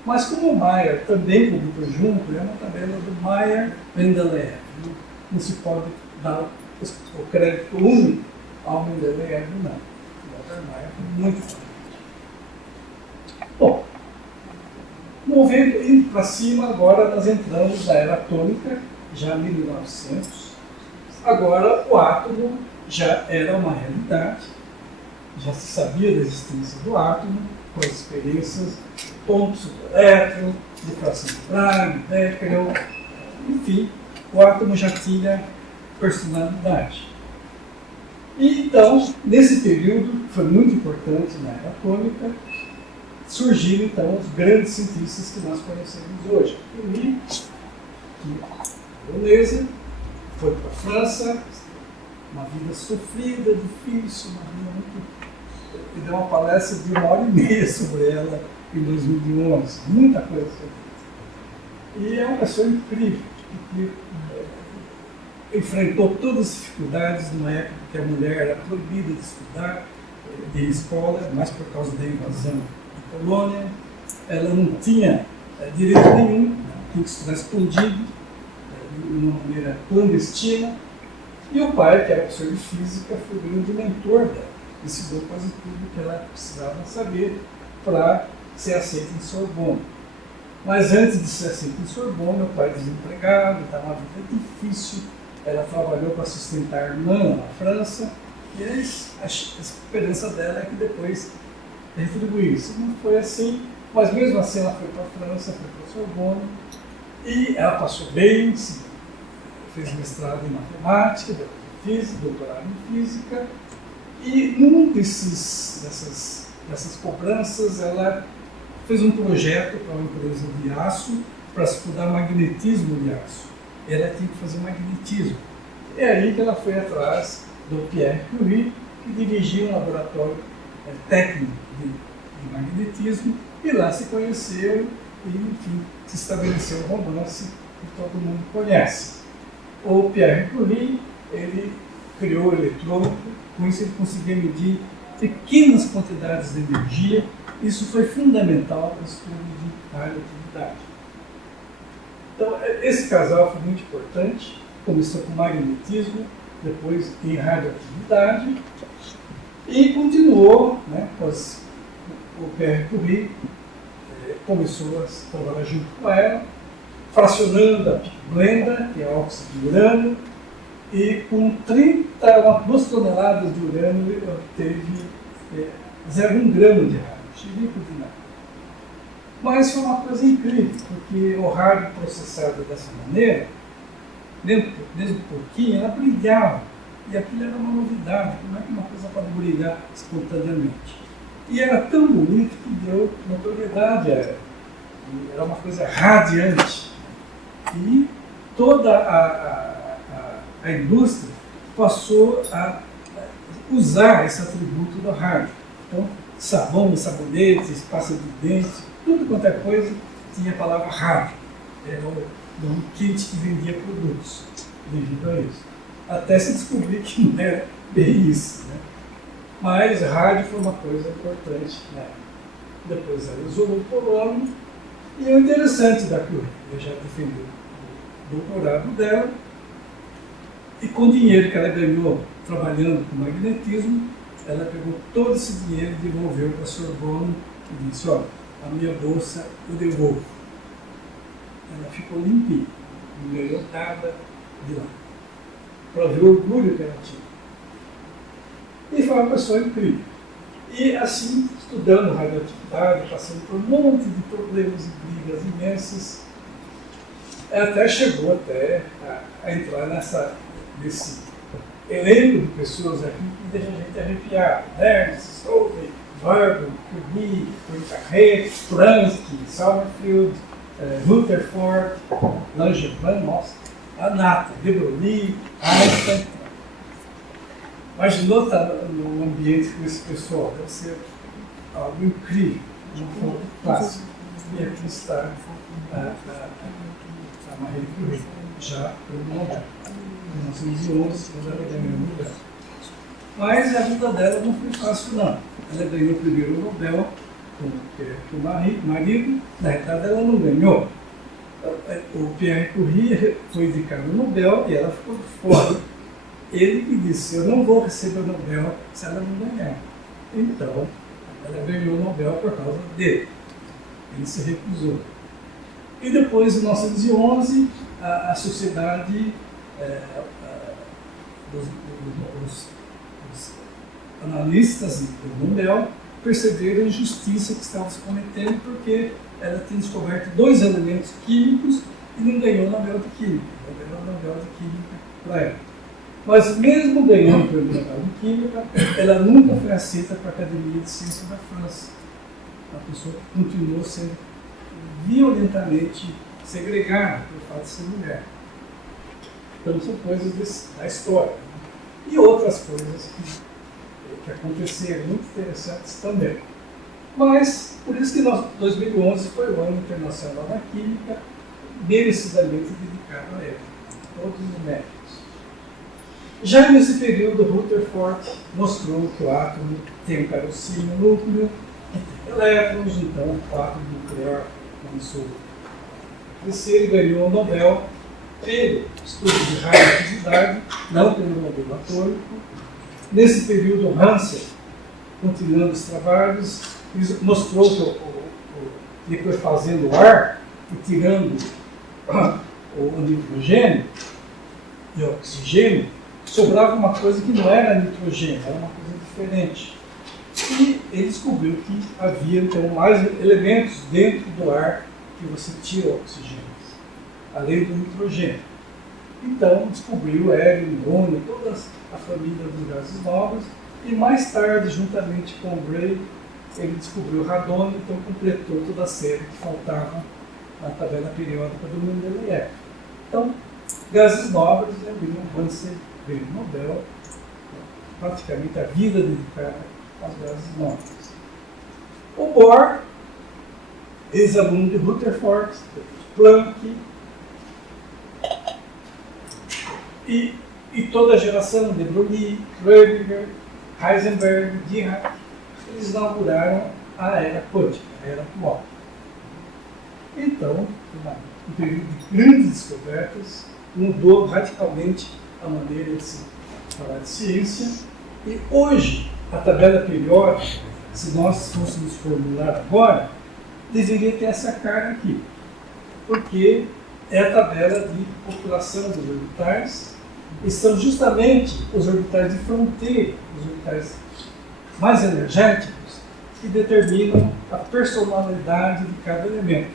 Mas como o Meyer também publicou junto, é uma tabela do Meyer-Mendeleev. Não se pode dar o crédito único ao Mendeleev, não. O Walter Meyer foi muito forte. Bom, indo para cima, agora nós entramos na era atômica, já em 1900. Agora o átomo já era uma realidade, já se sabia da existência do átomo, com as experiências de pontos, elétron, difração de Bragg, Becquerel, enfim, o átomo já tinha personalidade. E então, nesse período, foi muito importante na era atômica, surgiram então os grandes cientistas que nós conhecemos hoje. Curie, que é polonesa, foi para a França, uma vida sofrida, difícil, uma vida muito... Ele deu uma palestra de 1h30 sobre ela em 2011, muita coisa sobre isso. E é uma pessoa incrível, que enfrentou todas as dificuldades numa época que a mulher era proibida de estudar, de ir à escola, mais por causa da invasão da Polônia. Ela não tinha direito nenhum, tinha que estudar escondido de uma maneira clandestina. E o pai, que era professor de física, foi o grande mentor dela. Ensinou quase tudo que ela precisava saber para ser aceita em Sorbonne. Mas antes de ser aceita em Sorbonne, o pai desempregado, estava uma vida difícil. Ela trabalhou para sustentar a irmã na França. E a esperança dela é que depois retribuísse. Não foi assim, mas mesmo assim ela foi para a França, foi para Sorbonne. E ela passou bem, fez mestrado em matemática, depois em física, doutorado em física, e num dessas cobranças ela fez um projeto para uma empresa de aço para estudar magnetismo de aço. Ela tinha que fazer magnetismo. É aí que ela foi atrás do Pierre Curie, que dirigia um laboratório técnico de magnetismo, e lá se conheceram e, enfim, se estabeleceu um romance que todo mundo conhece. O Pierre Curie, ele criou o eletrônico, com isso ele conseguia medir pequenas quantidades de energia. Isso foi fundamental para o estudo de radioatividade. Então, esse casal foi muito importante, começou com magnetismo, depois em radioatividade, e continuou, né, o Pierre Curie começou a trabalhar junto com ela, fracionando a blenda, que é óxido de urânio, e com 2 toneladas de urânio ele obteve 0,1 grama de rádio, xerico de nada. Mas foi uma coisa incrível, porque o rádio processado dessa maneira, mesmo pouquinho, ela brilhava. E aquilo era uma novidade, como é que uma coisa pode brilhar espontaneamente? E era tão bonito que deu notoriedade a ela. Era uma coisa radiante. E toda a indústria passou a usar esse atributo do rádio. Então, sabão, sabonetes, pasta de dente, tudo quanto é coisa tinha a palavra rádio. Era um kit que vendia produtos devido a isso. Até se descobrir que não era bem isso, né? Mas rádio foi uma coisa importante, né? Depois ela isolou o polônio. E o interessante da Curie, eu já defendi o doutorado dela, e com o dinheiro que ela ganhou trabalhando com magnetismo, ela pegou todo esse dinheiro e devolveu para a Sorbonne e disse: olha, a minha bolsa eu devolvo. Ela ficou limpinha, não ganhou nada de lá, para ver o orgulho que ela tinha. E foi uma pessoa incrível. E assim, estudando radioatividade, passando por um monte de problemas e brigas imensas, ela até chegou a entrar nesse elenco de pessoas aqui que deixa a gente arrepiar. Ernst, Stolpe, Vargo, Curie, Poincaré, Pransky, Sommerfeld, Rutherford, Langevin, nossa, a nata, de Broglie, Einstein. Imaginou estar num ambiente com esse pessoal? Deve ser algo incrível, uma fonte clássica. E aqui está a Marie Curie, já pelo Nobel, em 1911, quando ela ganhou o Nobel. Mas a vida dela não foi fácil, não. Ela ganhou o primeiro Nobel com o marido, na verdade ela não ganhou. O Pierre Curie foi indicado no Nobel e ela ficou fora. Ele que disse: eu não vou receber o Nobel se ela não ganhar. Então, ela ganhou o Nobel por causa dele. Ele se recusou. E depois, em 1911, a sociedade dos analistas do Nobel perceberam a injustiça que estava se cometendo, porque ela tinha descoberto 2 elementos químicos e não ganhou o Nobel de Química. Ela ganhou o Nobel de Química para ela. Mas mesmo ganhando o Nobel de Química, ela nunca foi aceita para a Academia de Ciências da França. A pessoa continuou sendo violentamente segregada pelo fato de ser mulher. Então são coisas da história. E outras coisas que aconteceram, muito interessantes também. Mas, por isso que 2011 foi o Ano Internacional da Química, merecidamente dedicado a ela, todos os méritos. Já nesse período, Rutherford mostrou que o átomo tem um carocínio núcleo, que tem elétrons, então o átomo nuclear começou a crescer e ganhou o Nobel pelo estudo de radioatividade, não pelo modelo atômico. Nesse período, Hansen, continuando os trabalhos, mostrou que depois fazendo o ar e tirando o nitrogênio e o oxigênio, sobrava uma coisa que não era nitrogênio, era uma coisa diferente. E ele descobriu que havia então mais elementos dentro do ar que você tira o oxigênio, além do nitrogênio. Então descobriu hélio, neônio, toda a família dos gases novos, e mais tarde, juntamente com o Bray, ele descobriu o radônio, então completou toda a série que faltava na tabela periódica do Mendeleev. Então, gases nobres, William Hansen veio o Nobel, praticamente a vida dedicada aos gases nobres. O Bohr, ex-aluno de Rutherford, Planck, e toda a geração de Broglie, Schrödinger, Heisenberg, Dirac, eles inauguraram a era quântica, a era atual. Então, um período de grandes descobertas, mudou radicalmente a maneira de se falar de ciência, e hoje a tabela periódica, se nós fôssemos formular agora, deveria ter essa cara aqui, porque é a tabela de população dos orbitais, e são justamente os orbitais de fronteira, os orbitais mais energéticos, que determinam a personalidade de cada elemento.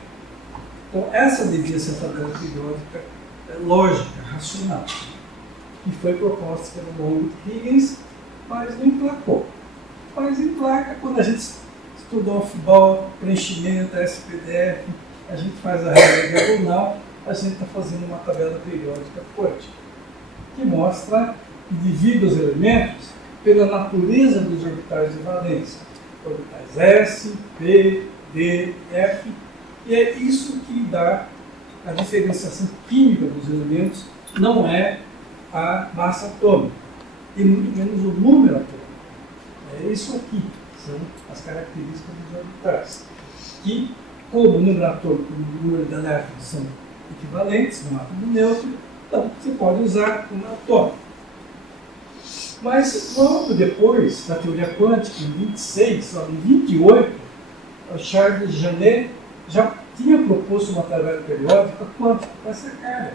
Então, essa devia ser a tabela periódica lógica, racional, que foi proposta pelo Longit Higgins, mas não emplacou. Mas emplaca quando a gente estuda o off-ball, preenchimento, SPDF, a gente faz a regra diagonal, a gente está fazendo uma tabela periódica quântica, que mostra e divide os elementos pela natureza dos orbitais de valência. Orbitais S, P, D, F, e é isso que dá a diferenciação química dos elementos, não é a massa atômica, e muito menos o número atômico. É isso aqui, são as características dos orbitais, que, como o número atômico e o número de elétrons são equivalentes no átomo neutro, então você pode usar o número atômico. Mas logo depois da teoria quântica, em 26, em 28, o Charles Jeannet já tinha proposto uma tabela periódica quântica com essa cara,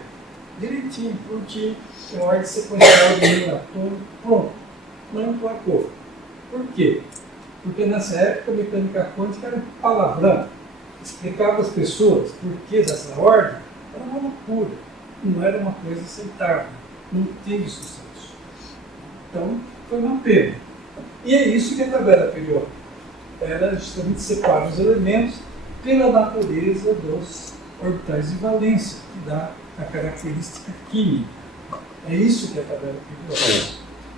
direitinho, prontinho, em ordem sequencial do número atômico, pronto, não emplacou. Por quê? Porque nessa época a mecânica quântica era um palavrão, explicava às pessoas por que dessa ordem, era uma loucura, não era uma coisa aceitável, não teve sucesso. Então, foi uma pena. E é isso que a tabela periódica. Ela justamente separa os elementos pela natureza dos orbitais de valência, que dá a característica química. É isso que é a tabela periódica.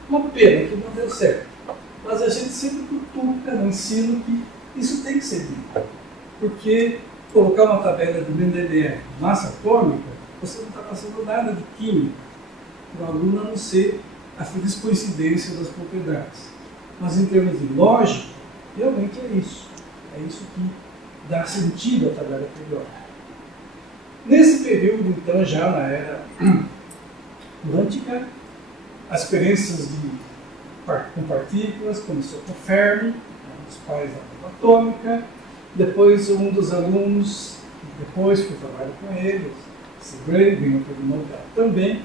Uma pena que não deu certo. Mas a gente sempre cutuca no ensino que isso tem que ser dito. Porque colocar uma tabela de Mendeleev, massa atômica, você não está passando nada de química para o aluno, a não ser a feliz coincidência das propriedades. Mas em termos de lógica, realmente é isso. É isso que dá sentido à tabela periódica. Nesse período, então, já na era quântica, as experiências com partículas começou com Fermi, um dos pais da bomba atômica. Depois, um dos alunos, depois que eu trabalho com ele, esse Gray, ganhou pelo Nobel também.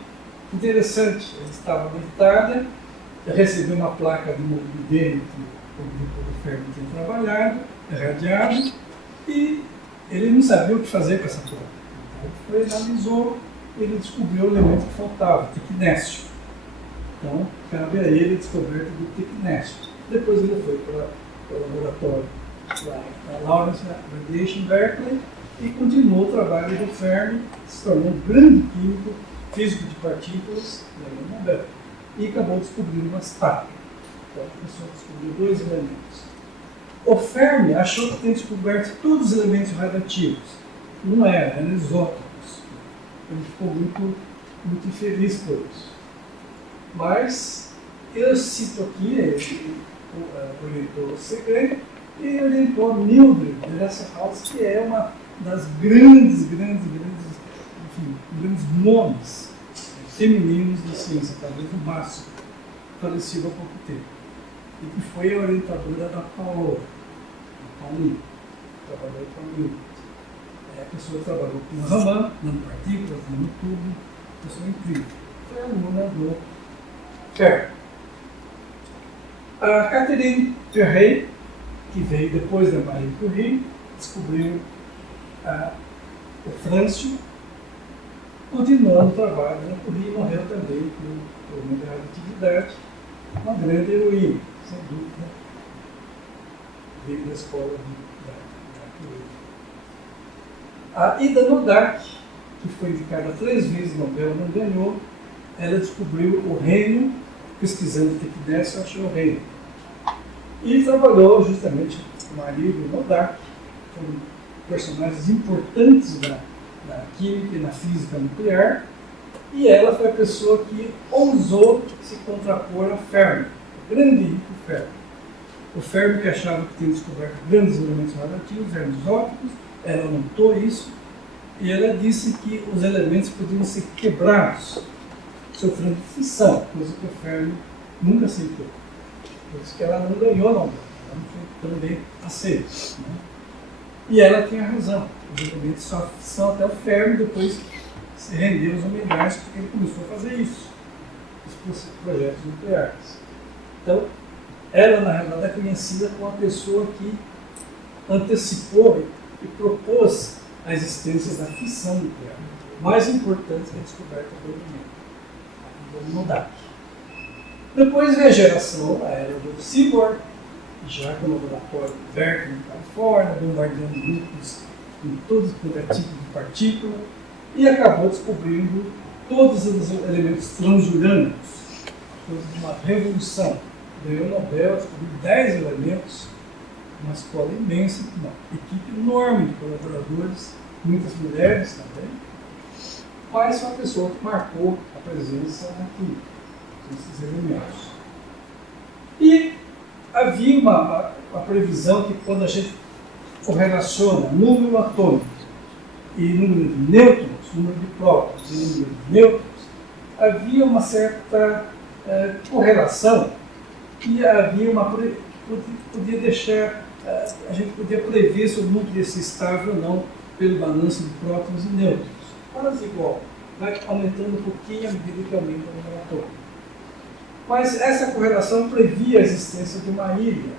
Interessante, ele estava na Itália, recebeu uma placa de molibdênio que o grupo do Fermi tinha trabalhado, irradiado, e ele não sabia o que fazer com essa placa. Então, ele analisou e ele descobriu o elemento que faltava, o tecnésio. Então, cabe a ele a descoberta do tecnésio. Depois ele foi para o laboratório da Lawrence Radiation Berkeley e continuou o trabalho do Fermi, se tornou um grande químico, físico de partículas, ganhou Nobel, e acabou descobrindo uma estática. Então, a pessoa descobriu dois elementos. O Fermi achou que tinha descoberto todos os elementos radioativos. Não era, eram isótopos. Ele ficou muito infeliz por isso. Mas eu cito aqui, ele orientou o Segre e orientou a Mildred Dresser-Haus, que é uma das grandes, enfim, grandes nomes femininos da ciência, talvez o máximo, falecido há pouco tempo, e que foi a orientadora da Paulo, Paulinho, trabalhou com a Paulinho. É a pessoa que trabalhou com o Raman, nanopartículas, nanotubo, pessoa incrível. Foi aluna do Fermi. A Catherine Curie, que veio depois da Marie Curie, descobriu o frâncio, continuando o trabalho da Curie, morreu também por problema de radioatividade, uma grande heroína, sem dúvida, veio da escola da Curie. A Ida Noddack, que foi indicada 3 vezes no Nobel, não ganhou, ela descobriu o reino, pesquisando o que desse, achou o reino. E trabalhou justamente com o marido Noddack, foram personagens importantes na química e na física nuclear, e ela foi a pessoa que ousou se contrapor a Fermi, o grande rico Fermi. O Fermi, que achava que tinha descoberto grandes elementos radioativos, eram isótopos, ela notou isso, e ela disse que os elementos podiam ser quebrados, sofrendo fissão, coisa que o Fermi nunca aceitou. Por isso que ela não ganhou, não. Ela não foi tão bem aceita. Né? E ela tinha razão. Os elementos sofrem fissão até o Fermi, depois se rendeu aos homenagens, porque ele começou a fazer isso, os projetos nucleares. Então, ela, na realidade, é conhecida como a pessoa que antecipou e propôs a existência da fissão nuclear. Mais importante que a descoberta do elemento, do Noddack. Depois veio a geração, a era do Seaborg, já com o laboratório de Berkeley, na Califórnia, bombardeando núcleos em todos os tipos de partícula, e acabou descobrindo todos os elementos transurânicos, coisa de uma revolução. Ganhou o Nobel, descobriu 10 elementos, uma escola imensa, uma equipe enorme de colaboradores, muitas mulheres também, mas foi uma pessoa que marcou a presença na química, desses elementos. E havia uma previsão que quando a gente correlaciona número atômico e número de nêutrons, número de prótons e número de nêutrons, havia uma certa correlação que havia podia deixar, a gente podia prever se o núcleo ia ser estável ou não pelo balanço de prótons e nêutrons. Quase igual, vai aumentando um pouquinho à medida que aumenta o número atômico. Mas essa correlação previa a existência de uma ilha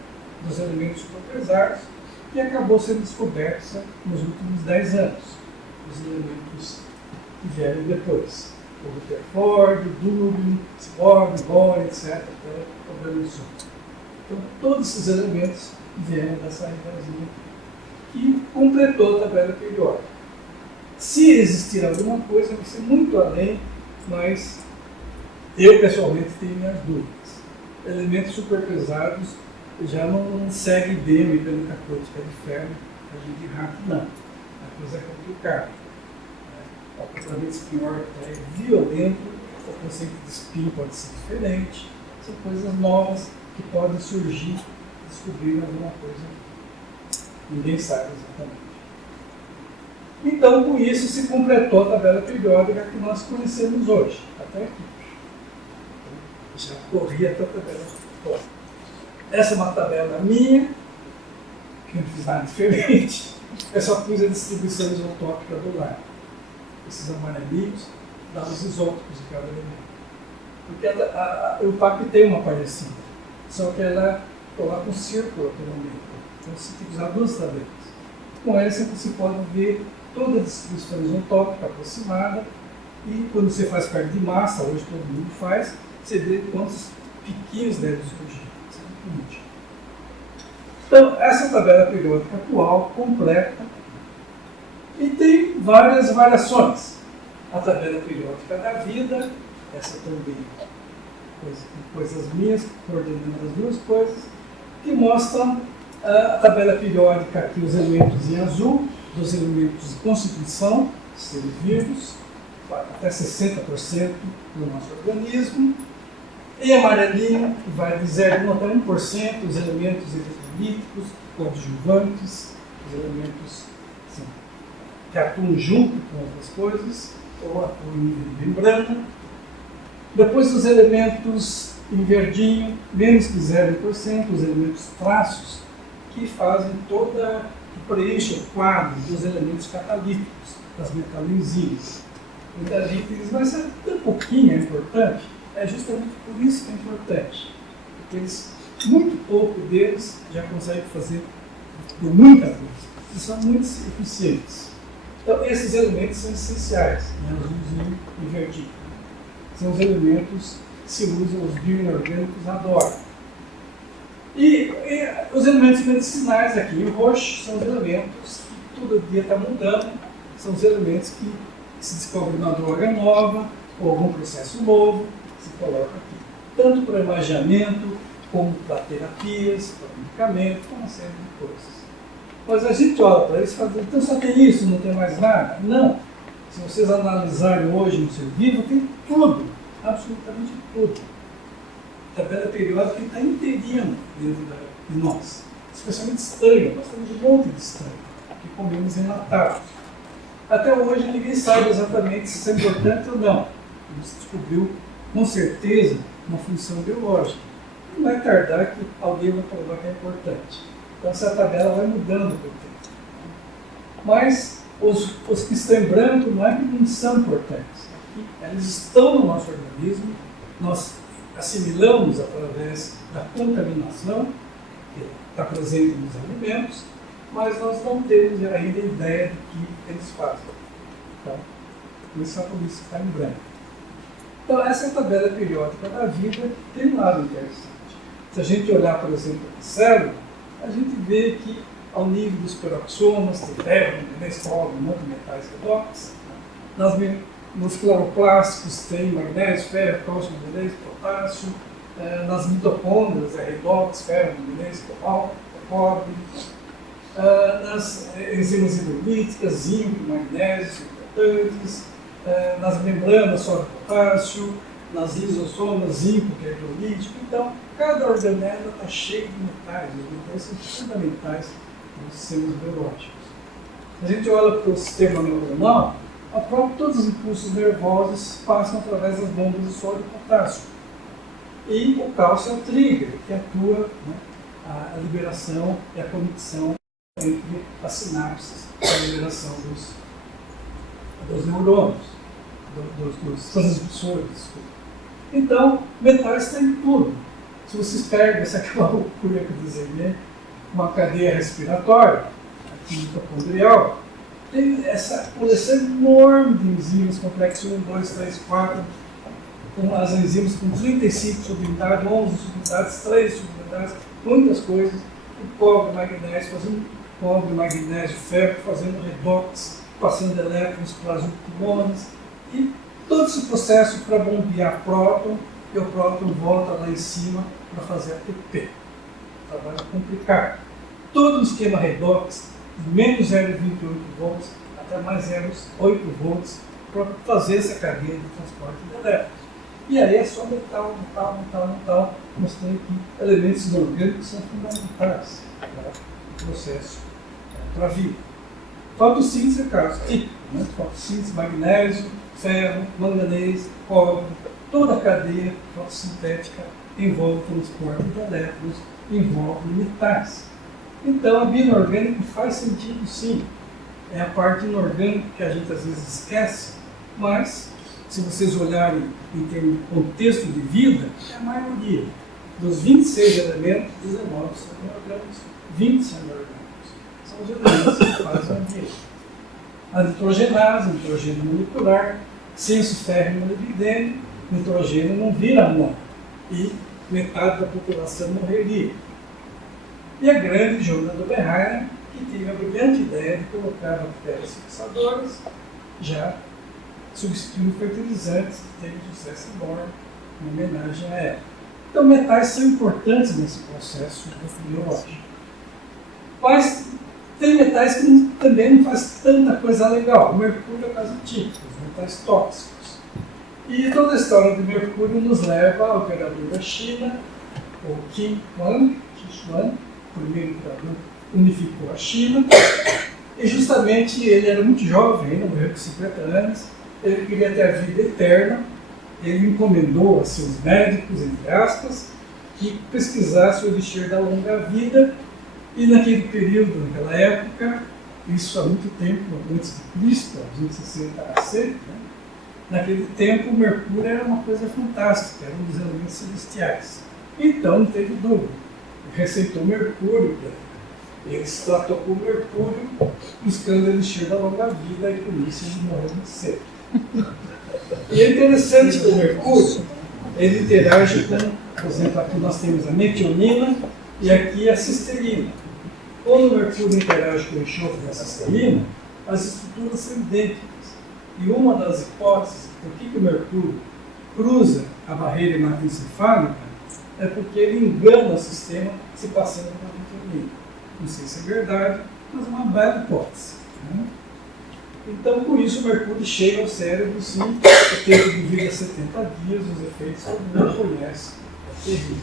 dos elementos superpesados que acabou sendo descoberta nos últimos 10 anos. Os elementos que vieram depois. O Rutherford, o Dublin, Seaborg, Bohr, etc. Até o problema do Sol. Então, todos esses elementos vieram dessa ilhazinha que completou a tabela periódica. Se existir alguma coisa, vai ser muito além, mas eu pessoalmente tenho minhas dúvidas. Elementos superpesados já não seguem bem a mecânica quântica de Fermi, a gente rápido não. A coisa é complicada. O comportamento espinhor é violento, o conceito de spin pode ser diferente, são coisas novas que podem surgir, descobrir alguma coisa. Ninguém sabe exatamente. Então, com isso, se completou a tabela periódica que nós conhecemos hoje, até aqui. Já corri até a tabela toda. Essa é uma tabela minha, que não fiz nada diferente. Eu só pus a distribuição isotópica do lar. Esses amarelinhos dão os isótopos de cada elemento. Porque o PAP tem uma parecida, só que ela coloca um círculo pelo meio. Então você tem que usar 2 tabelas. Com essa você pode ver toda a distribuição isotópica aproximada e quando você faz carga de massa, hoje todo mundo faz, você vê quantos piquinhos devem surgir. Isso é muito útil. Então, essa tabela periódica atual, completa, e tem várias variações. A tabela periódica da vida, essa também, coisas minhas, coordenando as 2 coisas, que mostram a tabela periódica aqui, os elementos em azul, dos elementos de constituição, seres vivos, até 60% do nosso organismo. Em amarelinho, vai de 0,1 até 1%, os elementos eletrolíticos, coadjuvantes, os elementos assim, que atuam junto com outras coisas. ou em membrana. Depois os elementos em verdinho, menos que 0%, os elementos traços, que fazem que preenchem o quadro dos elementos catalíticos, das metalenzimas. Muita gente diz, mas é tão pouquinho é importante. É justamente por isso que é importante. Porque muito pouco deles já conseguem fazer muita coisa. E são muito eficientes. Então, esses elementos são essenciais, né? Azulzinho e verdinho. São os elementos que se usam, os bioinorgânicos adoram. E os elementos medicinais aqui em roxo são os elementos que todo dia está mudando, são os elementos que se descobre uma droga nova ou algum processo novo, se coloca aqui. Tanto para imaginamento, como para terapias, para medicamentos, para uma série de coisas. Mas a gente olha para isso e fala, então só tem isso, não tem mais nada? Não. Se vocês analisarem hoje no seu livro, tem tudo, absolutamente tudo. A tabela periódica está inteirinha dentro de nós, especialmente estanho. Nós temos um monte de estanho que comemos enlatados. Até hoje ninguém sabe exatamente se isso é importante ou não. Se descobriu com certeza uma função biológica. Não vai tardar que alguém vai provar que é importante. Então essa tabela vai mudando com o tempo. Mas os que estão em branco não é que não são importantes. Eles estão no nosso organismo, nós assimilamos através da contaminação que está presente nos alimentos, mas nós não temos ainda ideia do que eles fazem. Então, isso é por isso que está em branco. Então, essa é a tabela periódica da vida, tem um lado interessante. Se a gente olhar, por exemplo, para a célula, a gente vê que, ao nível dos peroxisomas, tem ferro, manganês, cobre, metais redox. Nos cloroplásticos tem magnésio, ferro, cálcio, manganês, potássio. Nas mitocôndrias é redox, ferro, manganês, cobre. Nas enzimas hidrolíticas, zinco, magnésio, importantes. Nas membranas, sódio, potássio. Nas lisosomas, zinco, que é hidrolítico. Então, cada organela está cheio de metais. Os metais são fundamentais nos sistemas biológicos. A gente olha para o sistema neuronal, todos os impulsos nervosos passam através das bombas de sódio e potássio. E o cálcio é o trigger, que atua, né, a liberação e a conexão entre as sinapses, a liberação dos neurônios, dos transmissores. Então, metais tem tudo. Se vocês pegam essa aquela loucura que eu desenhei, uma cadeia respiratória, aqui mitocondrial, tem essa coleção enorme de enzimas, complexo 1, 2, 3, 4, com as enzimas com 35 subunidades, 11 subunidades, 3 subunidades, muitas coisas, o cobre, magnésio, fazendo cobre, magnésio, ferro, fazendo redox, passando elétrons para as ultimonas, e todo esse processo para bombear próton, e o próton volta lá em cima para fazer ATP. Trabalho complicado. Todo o esquema redox, de menos 0,28 volts até mais 0,8 volts, para fazer essa cadeia de transporte de elétrons. E aí é só metal, mostrando que elementos inorgânicos são fundamentais para o processo, para a vida. Fotossíntese é caso típico, né? Fotossíntese, magnésio, ferro, manganês, cobre, toda a cadeia fotossintética envolve o transporte de elétrons, envolve metais. Então, a bioinorgânica faz sentido, sim. É a parte inorgânica que a gente às vezes esquece, mas, se vocês olharem em termos de contexto de vida, é a maioria. Dos 26 elementos, 19 são inorgânicos, 20 são inorgânicos. São os elementos que fazem a vida. A nitrogenase, nitrogênio molecular, senso ferro molibdênio, nitrogênio não vira amônio. E metade da população morreria. E a grande Johanna Dobenheimer, que teve a brilhante ideia de colocar bactérias fixadoras, já substituindo fertilizantes, que teve sucesso enorme, em homenagem a ela. Então, metais são importantes nesse processo biológico. Mas tem metais que também não fazem tanta coisa legal. O mercúrio é o caso típico, os metais tóxicos. E toda a história do mercúrio nos leva ao imperador da China, o Qin Shi Huang, o primeiro imperador, unificou a China. E justamente ele era muito jovem, ainda morreu com 50 anos. ele queria ter a vida eterna, ele encomendou a seus médicos, entre aspas, que pesquisasse o elixir da longa vida, e naquele período, naquela época, isso há muito tempo, antes de Cristo, 260 a.C., né? Naquele tempo o Mercúrio era uma coisa fantástica, era um dos elementos celestiais. Então não teve dúvida, receitou Mercúrio, ele se tratou com Mercúrio, buscando o elixir da longa vida, e por isso ele morreu muito cedo. E é interessante que o Mercúrio, ele interage com, por exemplo, aqui nós temos a metionina e aqui a cisterina. Quando o Mercúrio interage com o enxofre da cisterina, as estruturas são idênticas. E uma das hipóteses por que o Mercúrio cruza a barreira hematoencefálica é porque ele engana o sistema se passando pela metionina. Não sei se é verdade, mas é uma bela hipótese, né? Então, com isso, o Mercúrio chega ao cérebro, sim, o tempo de vida é 70 dias, os efeitos todo mundo conhece, é terrível.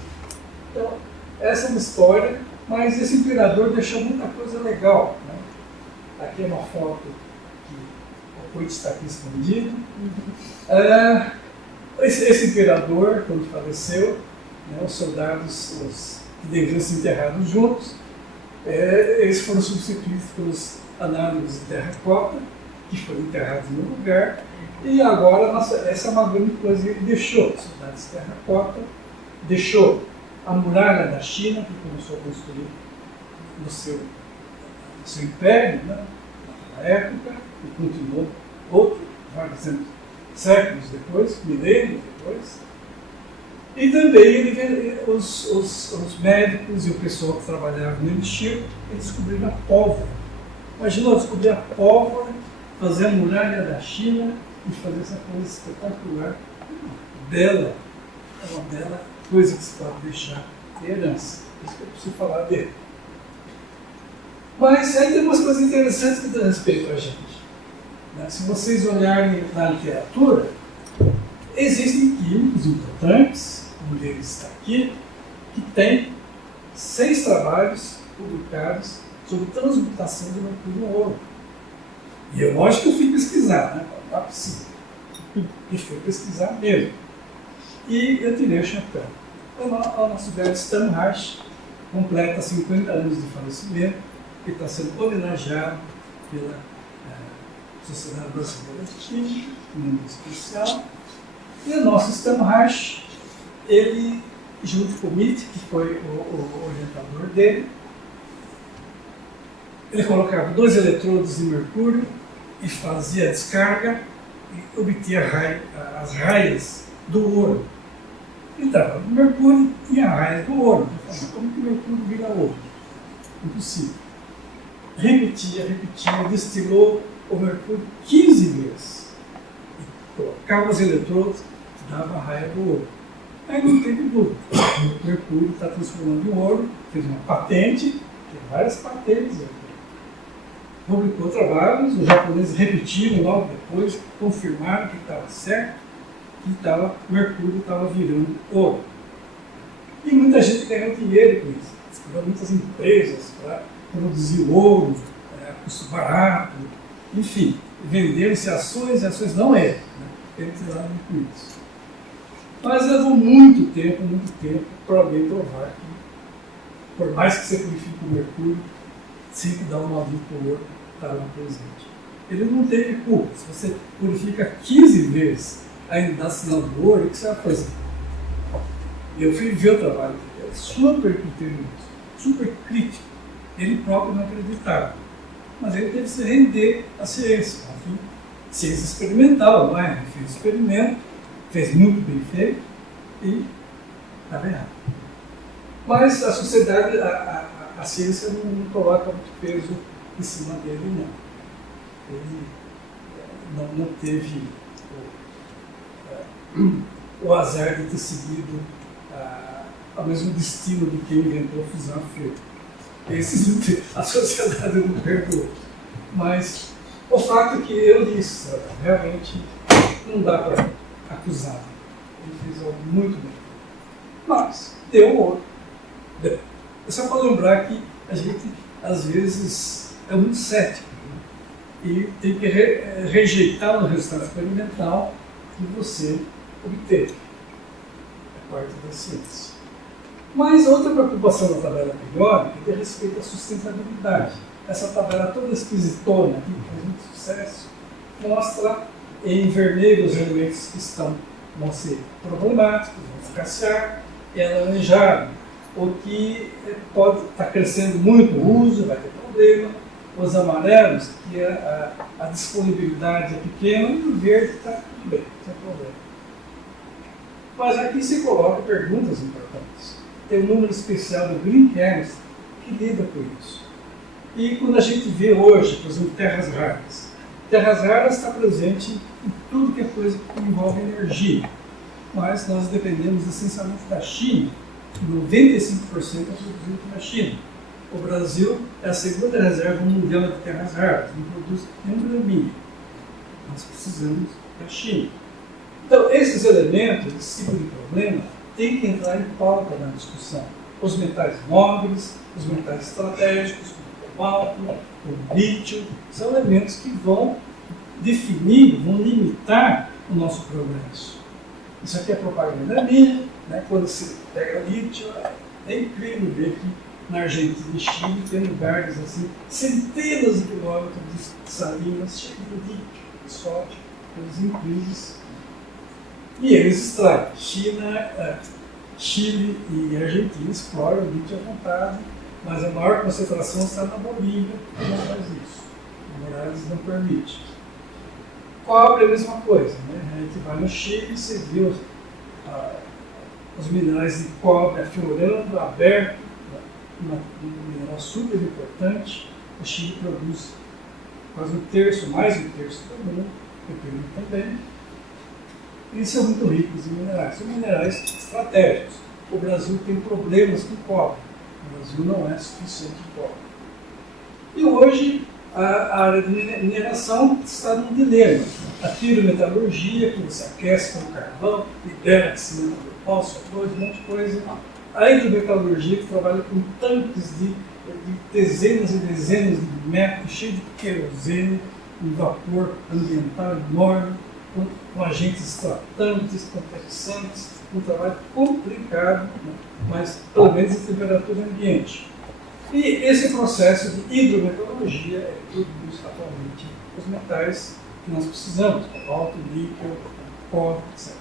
Então, essa é uma história, mas esse imperador deixou muita coisa legal, né? Aqui é uma foto que o Coit está aqui escondido. Esse imperador, quando faleceu, né, os soldados que deveriam ser enterrados juntos, eles foram substituídos pelos análogos de terracota, que foram enterrados no lugar, e agora essa é uma grande coisa que ele deixou, soldados de terracota, deixou a muralha da China, que começou a construir no seu império, né, na época, e continuou vários anos, séculos depois, milênios depois. E também os médicos e o pessoal que trabalhava no elixir, eles descobriram a pólvora. Imagina descobrir a pólvora, fazer a muralha da China e fazer essa coisa espetacular. É uma bela coisa que se pode deixar de herança. Isso que eu preciso falar dele. Mas aí tem umas coisas interessantes que dão respeito a gente. Né? Se vocês olharem na literatura, existem químicos importantes, um deles está aqui, que tem 6 trabalhos publicados sobre transmutação de mercúrio em ouro. E é lógico que eu fui pesquisar, né? Não é possível. E fui pesquisar mesmo. E eu tirei o chapéu. O nosso velho Stamhard completa 50 anos de falecimento, que está sendo homenageado pela Sociedade Brasileira de Química, um nome especial. E o nosso Stamhard, ele, junto com o Mitt, que foi o orientador dele, ele colocava 2 eletrodos de mercúrio e fazia a descarga e obtinha as raias do ouro. Então, o mercúrio tinha raias do ouro. Como que o mercúrio vira ouro? Impossível. Repetia, destilou o mercúrio 15 vezes. E colocava os eletrodos e dava a raia do ouro. Aí não teve dúvida. O mercúrio está transformando em ouro, fez uma patente, tem várias patentes aqui. Publicou trabalhos, os japoneses repetiram logo depois, confirmaram que estava certo, que o mercúrio estava virando ouro. E muita gente ganhou dinheiro com isso. Descobriu muitas empresas para produzir ouro, a custo barato, enfim, venderam-se ações, e ações não eram, né? Eles tiraram com isso. Mas levou muito tempo para alguém provar que, por mais que você purifique o mercúrio, sempre dá uma vida para o ouro estar lá presente. Ele não teve culpa. Se você purifica 15 vezes, ainda dá sinal do ouro, o que você vai fazer? Eu fui ver o trabalho dele, é super criterioso, super crítico. Ele próprio não acreditava. Mas ele teve que se render à ciência. Enfim, ciência experimental, não é? Ele fez experimento, fez muito bem feito e estava errado. Mas a sociedade, a ciência não coloca muito peso em cima dele, não. Ele não teve o azar de ter seguido o mesmo destino de quem inventou a fusão a frio. A sociedade não perdoou. Mas o fato é que eu disse, realmente não dá para acusar. Ele fez algo muito bem. Mas deu ouro. É só para lembrar que a gente, às vezes, é muito cético. e tem que rejeitar o resultado experimental que você obteve. É parte da ciência. Mas outra preocupação da tabela periódica diz respeito à sustentabilidade. Essa tabela toda esquisitona aqui, que faz muito sucesso, mostra em vermelho os elementos que vão ser problemáticos, vão escassear, e alaranjado o que pode estar crescendo muito o uso, vai ter problema, os amarelos, que a disponibilidade é pequena, e o verde está tudo bem, sem problema. Mas aqui se coloca perguntas importantes. Tem um número especial do Green Chemistry que lida com isso. E quando a gente vê hoje, por exemplo, terras raras está presente em tudo que é coisa que envolve energia. Mas nós dependemos essencialmente da China. 95% é produzido na China. O Brasil é a segunda reserva mundial de terras raras, não produz nenhum graminho. Nós precisamos da China. Então, esses elementos, esse tipo de problema, tem que entrar em pauta na discussão. Os metais nobres, os metais estratégicos, como o cobalto, o lítio, são elementos que vão definir, vão limitar o nosso progresso. Isso aqui é propaganda minha, né? Quando se pega lítio, é incrível ver que na Argentina e Chile tem lugares assim, centenas de quilômetros de salinas cheias de lítio, de sódio, coisas incríveis. E eles extraem. Chile e Argentina exploram o lítio à vontade, mas a maior concentração está na Bolívia, que não faz isso. O Morales não permite. Cobre é a mesma coisa, né? A gente vai no Chile e você viu os minerais de cobre aflorando, aberto, um mineral super importante. O Chile produz quase um terço, mais de um terço do mundo, o Peru também. Eles são muito ricos em minerais, são minerais estratégicos. O Brasil tem problemas com cobre, o Brasil não é suficiente de cobre. E hoje a área de mineração está num dilema. A pirometalurgia, que você aquece com carvão, libera cimento do pó, um monte de coisa. A hidrometalurgia, que trabalha com tanques de dezenas e dezenas de metros, cheio de querosene, um vapor ambiental enorme, com agentes extratantes, complexantes, um trabalho complicado, né? Mas pelo menos em temperatura ambiente. E esse processo de hidrometalurgia é que produz atualmente os metais que nós precisamos, cobalto, níquel, cobre, etc.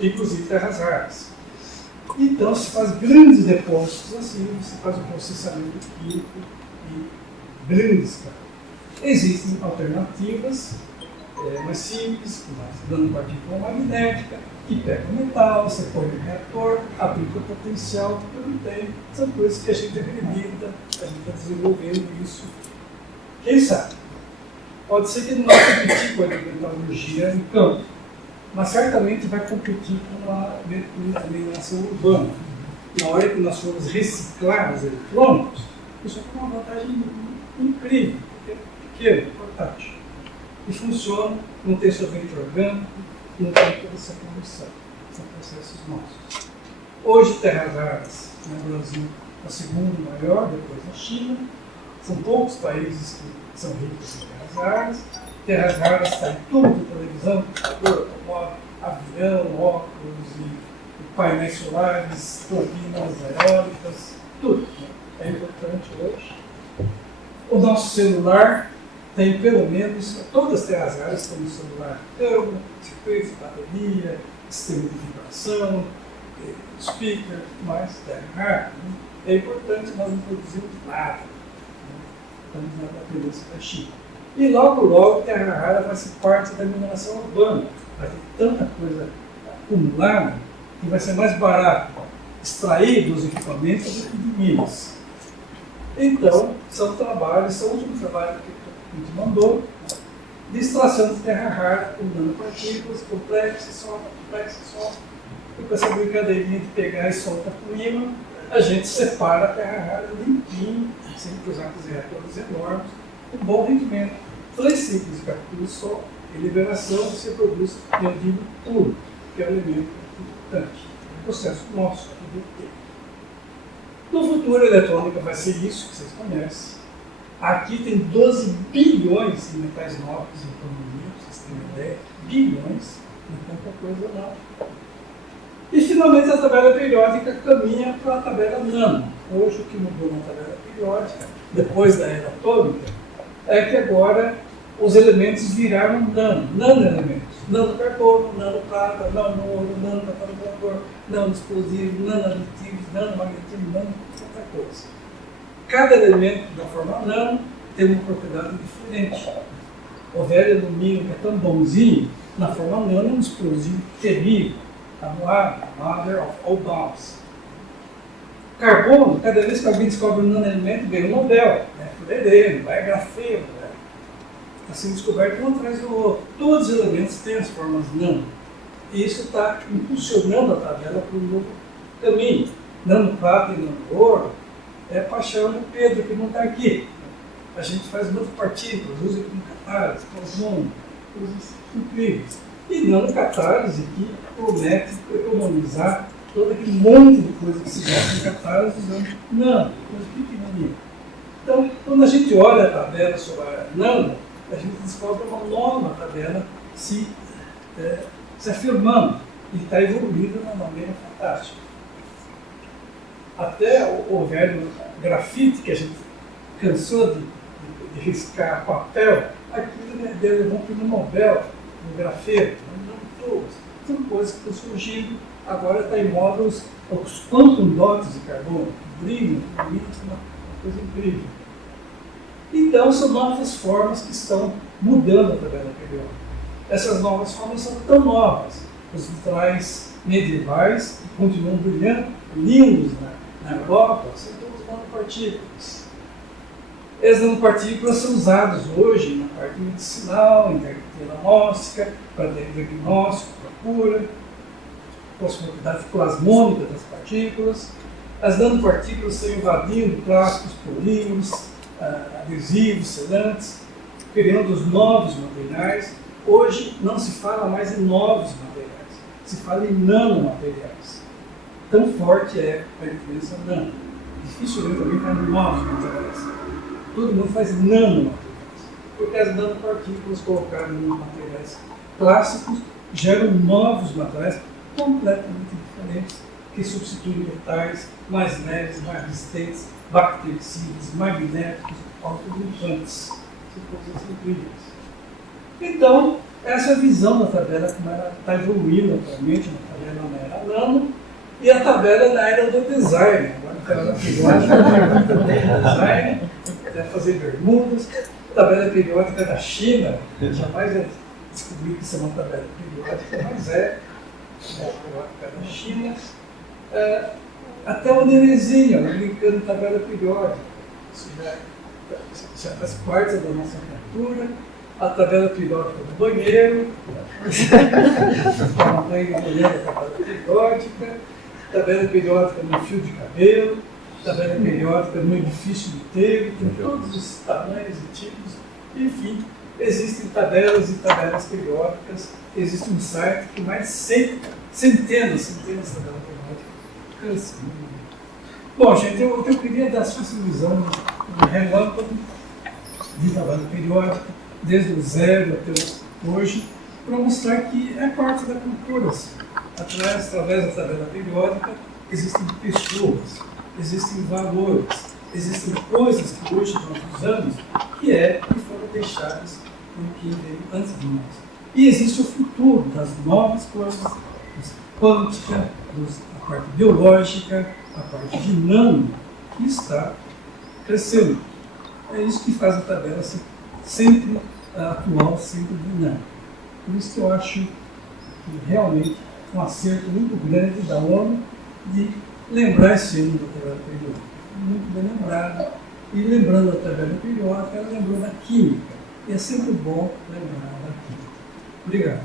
Inclusive terras raras. Então se faz grandes depósitos assim, você faz um processamento químico em grande escala. Existem alternativas mais simples, dando partícula magnética, que pega o metal, você põe no reator, aplica o potencial, tudo tem. São coisas que a gente acredita, a gente está desenvolvendo isso. Quem sabe? Pode ser que não competir com a metalurgia em campo, mas certamente vai competir com a mineração urbana. Na hora que nós formos reciclar os eletrônicos, isso é uma vantagem incrível, porque é pequeno, portátil. E funciona, não tem solvente orgânico, não tem toda essa conversão. São processos nossos. Hoje, terras raras no Brasil é o segundo maior, depois da China. São poucos países que são ricos em terras raras. Terras raras está em tudo de televisão, computador, automóvel, avião, óculos, e painéis solares, turbinas eólicas, tudo. É importante hoje. O nosso celular tem pelo menos, todas as terras raras têm no celular câmera, circuito, bateria, sistema de vibração, speaker, mas terra rara. Né? É importante, nós não produzimos nada. Né? Estamos na dependência da China. E logo, terra rara vai ser parte da mineração urbana. Vai ter tanta coisa acumulada que vai ser mais barato extrair dos equipamentos do que de minas. Então, são trabalhos, são o último trabalho que a gente mandou, de extração de terra rara, com nanopartículas, complexas, solta. E com essa brincadeirinha de pegar e solta com ímã, a gente separa a terra rara limpinho, sem precisar fazer reatores enormes, com bom rendimento. 3 ciclos de captura só, e liberação você produz neodímio puro, que é um elemento importante. É um processo nosso, do tempo. No futuro, a eletrônica vai ser isso que vocês conhecem. Aqui tem 12 bilhões de metais nobres em economia, para vocês terem uma ideia. Bilhões, não é tanta coisa não. E finalmente a tabela periódica caminha para a tabela nano. Hoje o que mudou na tabela periódica, depois da era atômica, é que agora os elementos viraram nano-elementos. Nano carbono, nano prata, nano ouro, nano catalisador, nano explosivo, nano aditivos, nano magnetismo, nano outra coisa. Cada elemento da forma nano tem uma propriedade diferente. O velho alumínio, que é tão bonzinho, na forma nano é um explosivo terrível, a mother of all bombs. Carbono, cada vez que alguém descobre um nanoelemento, ganha um Nobel. É fluoreno, é grafeno, assim descoberto um atrás do outro. Todos os elementos têm as formas nano. E isso está impulsionando a tabela para um novo caminho. Nano prata e nano ouro é a paixão do Pedro, que não está aqui. A gente faz nanopartículas, usa como catálise, plasmônio, coisas incríveis. E nanocatálise que promete economizar todo aquele monte de coisa que se gasta em catálise usando nano, coisa pequenininha. Então, quando a gente olha a tabela sobre a nano, a gente descobre uma nova tabela se afirmando e está evoluindo de uma maneira fantástica. Até o velho grafite, que a gente cansou de riscar papel, aquilo levou um prêmio Nobel no grafeno, são coisas que estão surgindo, agora está em moda os quantum dots de carbono, brilho, uma coisa incrível. Então, são novas formas que estão mudando a tabela periódica. Essas novas formas são tão novas. Os vitrais medievais, que continuam brilhando, lindos na Europa, são todas nanopartículas. As nanopartículas são usadas hoje na parte medicinal, em diagnóstica, para diagnóstico, para cura, com as propriedades plasmônicas das partículas. As nanopartículas estão invadindo plásticos, polímeros, adesivos, selantes, criando os novos materiais. Hoje não se fala mais em novos materiais, se fala em nanomateriais. Tão forte é a diferença nano. Dificilmente alguém faz novos materiais. Todo mundo faz nanomateriais, porque as nanopartículas colocadas nos materiais clássicos geram novos materiais completamente diferentes, que substituem metais mais leves, mais resistentes, bactericidas, magnéticos, autolimpantes. São coisas incríveis. Então, essa é a visão da tabela, como ela está evoluindo atualmente, na tabela na era nano, e a tabela na era do design. Agora a tabela periódica do design, deve fazer bermudas. A tabela periódica da China, jamais ia descobrir que isso é uma tabela periódica, mas é a periódica da China. Até o nenenzinho, brincando em tabela periódica. Isso já faz parte da nossa cultura. A tabela periódica do banheiro, a banheiro da tabela periódica, tabela periódica no fio de cabelo, tabela periódica no edifício de telha, tem todos os tamanhos e tipos. Enfim, existem tabelas e tabelas periódicas. Existe um site que mais centenas de tabelas periódicas. Bom, gente, eu queria dar sua visão de relâmpago de tabela periódica, desde o zero até hoje, para mostrar que é parte da cultura. Através da tabela periódica, existem pessoas, existem valores, existem coisas que hoje nós usamos que foram deixadas por quem veio antes de nós. E existe o futuro das novas coisas, quântica, a parte biológica, a parte de nano, que está crescendo. É isso que faz a tabela ser sempre atual, sempre dinâmica. Por isso que eu acho que realmente um acerto muito grande da ONU de lembrar esse ano da tabela periódica. Muito bem lembrado. E lembrando da tabela periódica, ela lembrou da química. E é sempre bom lembrar da química. Obrigado.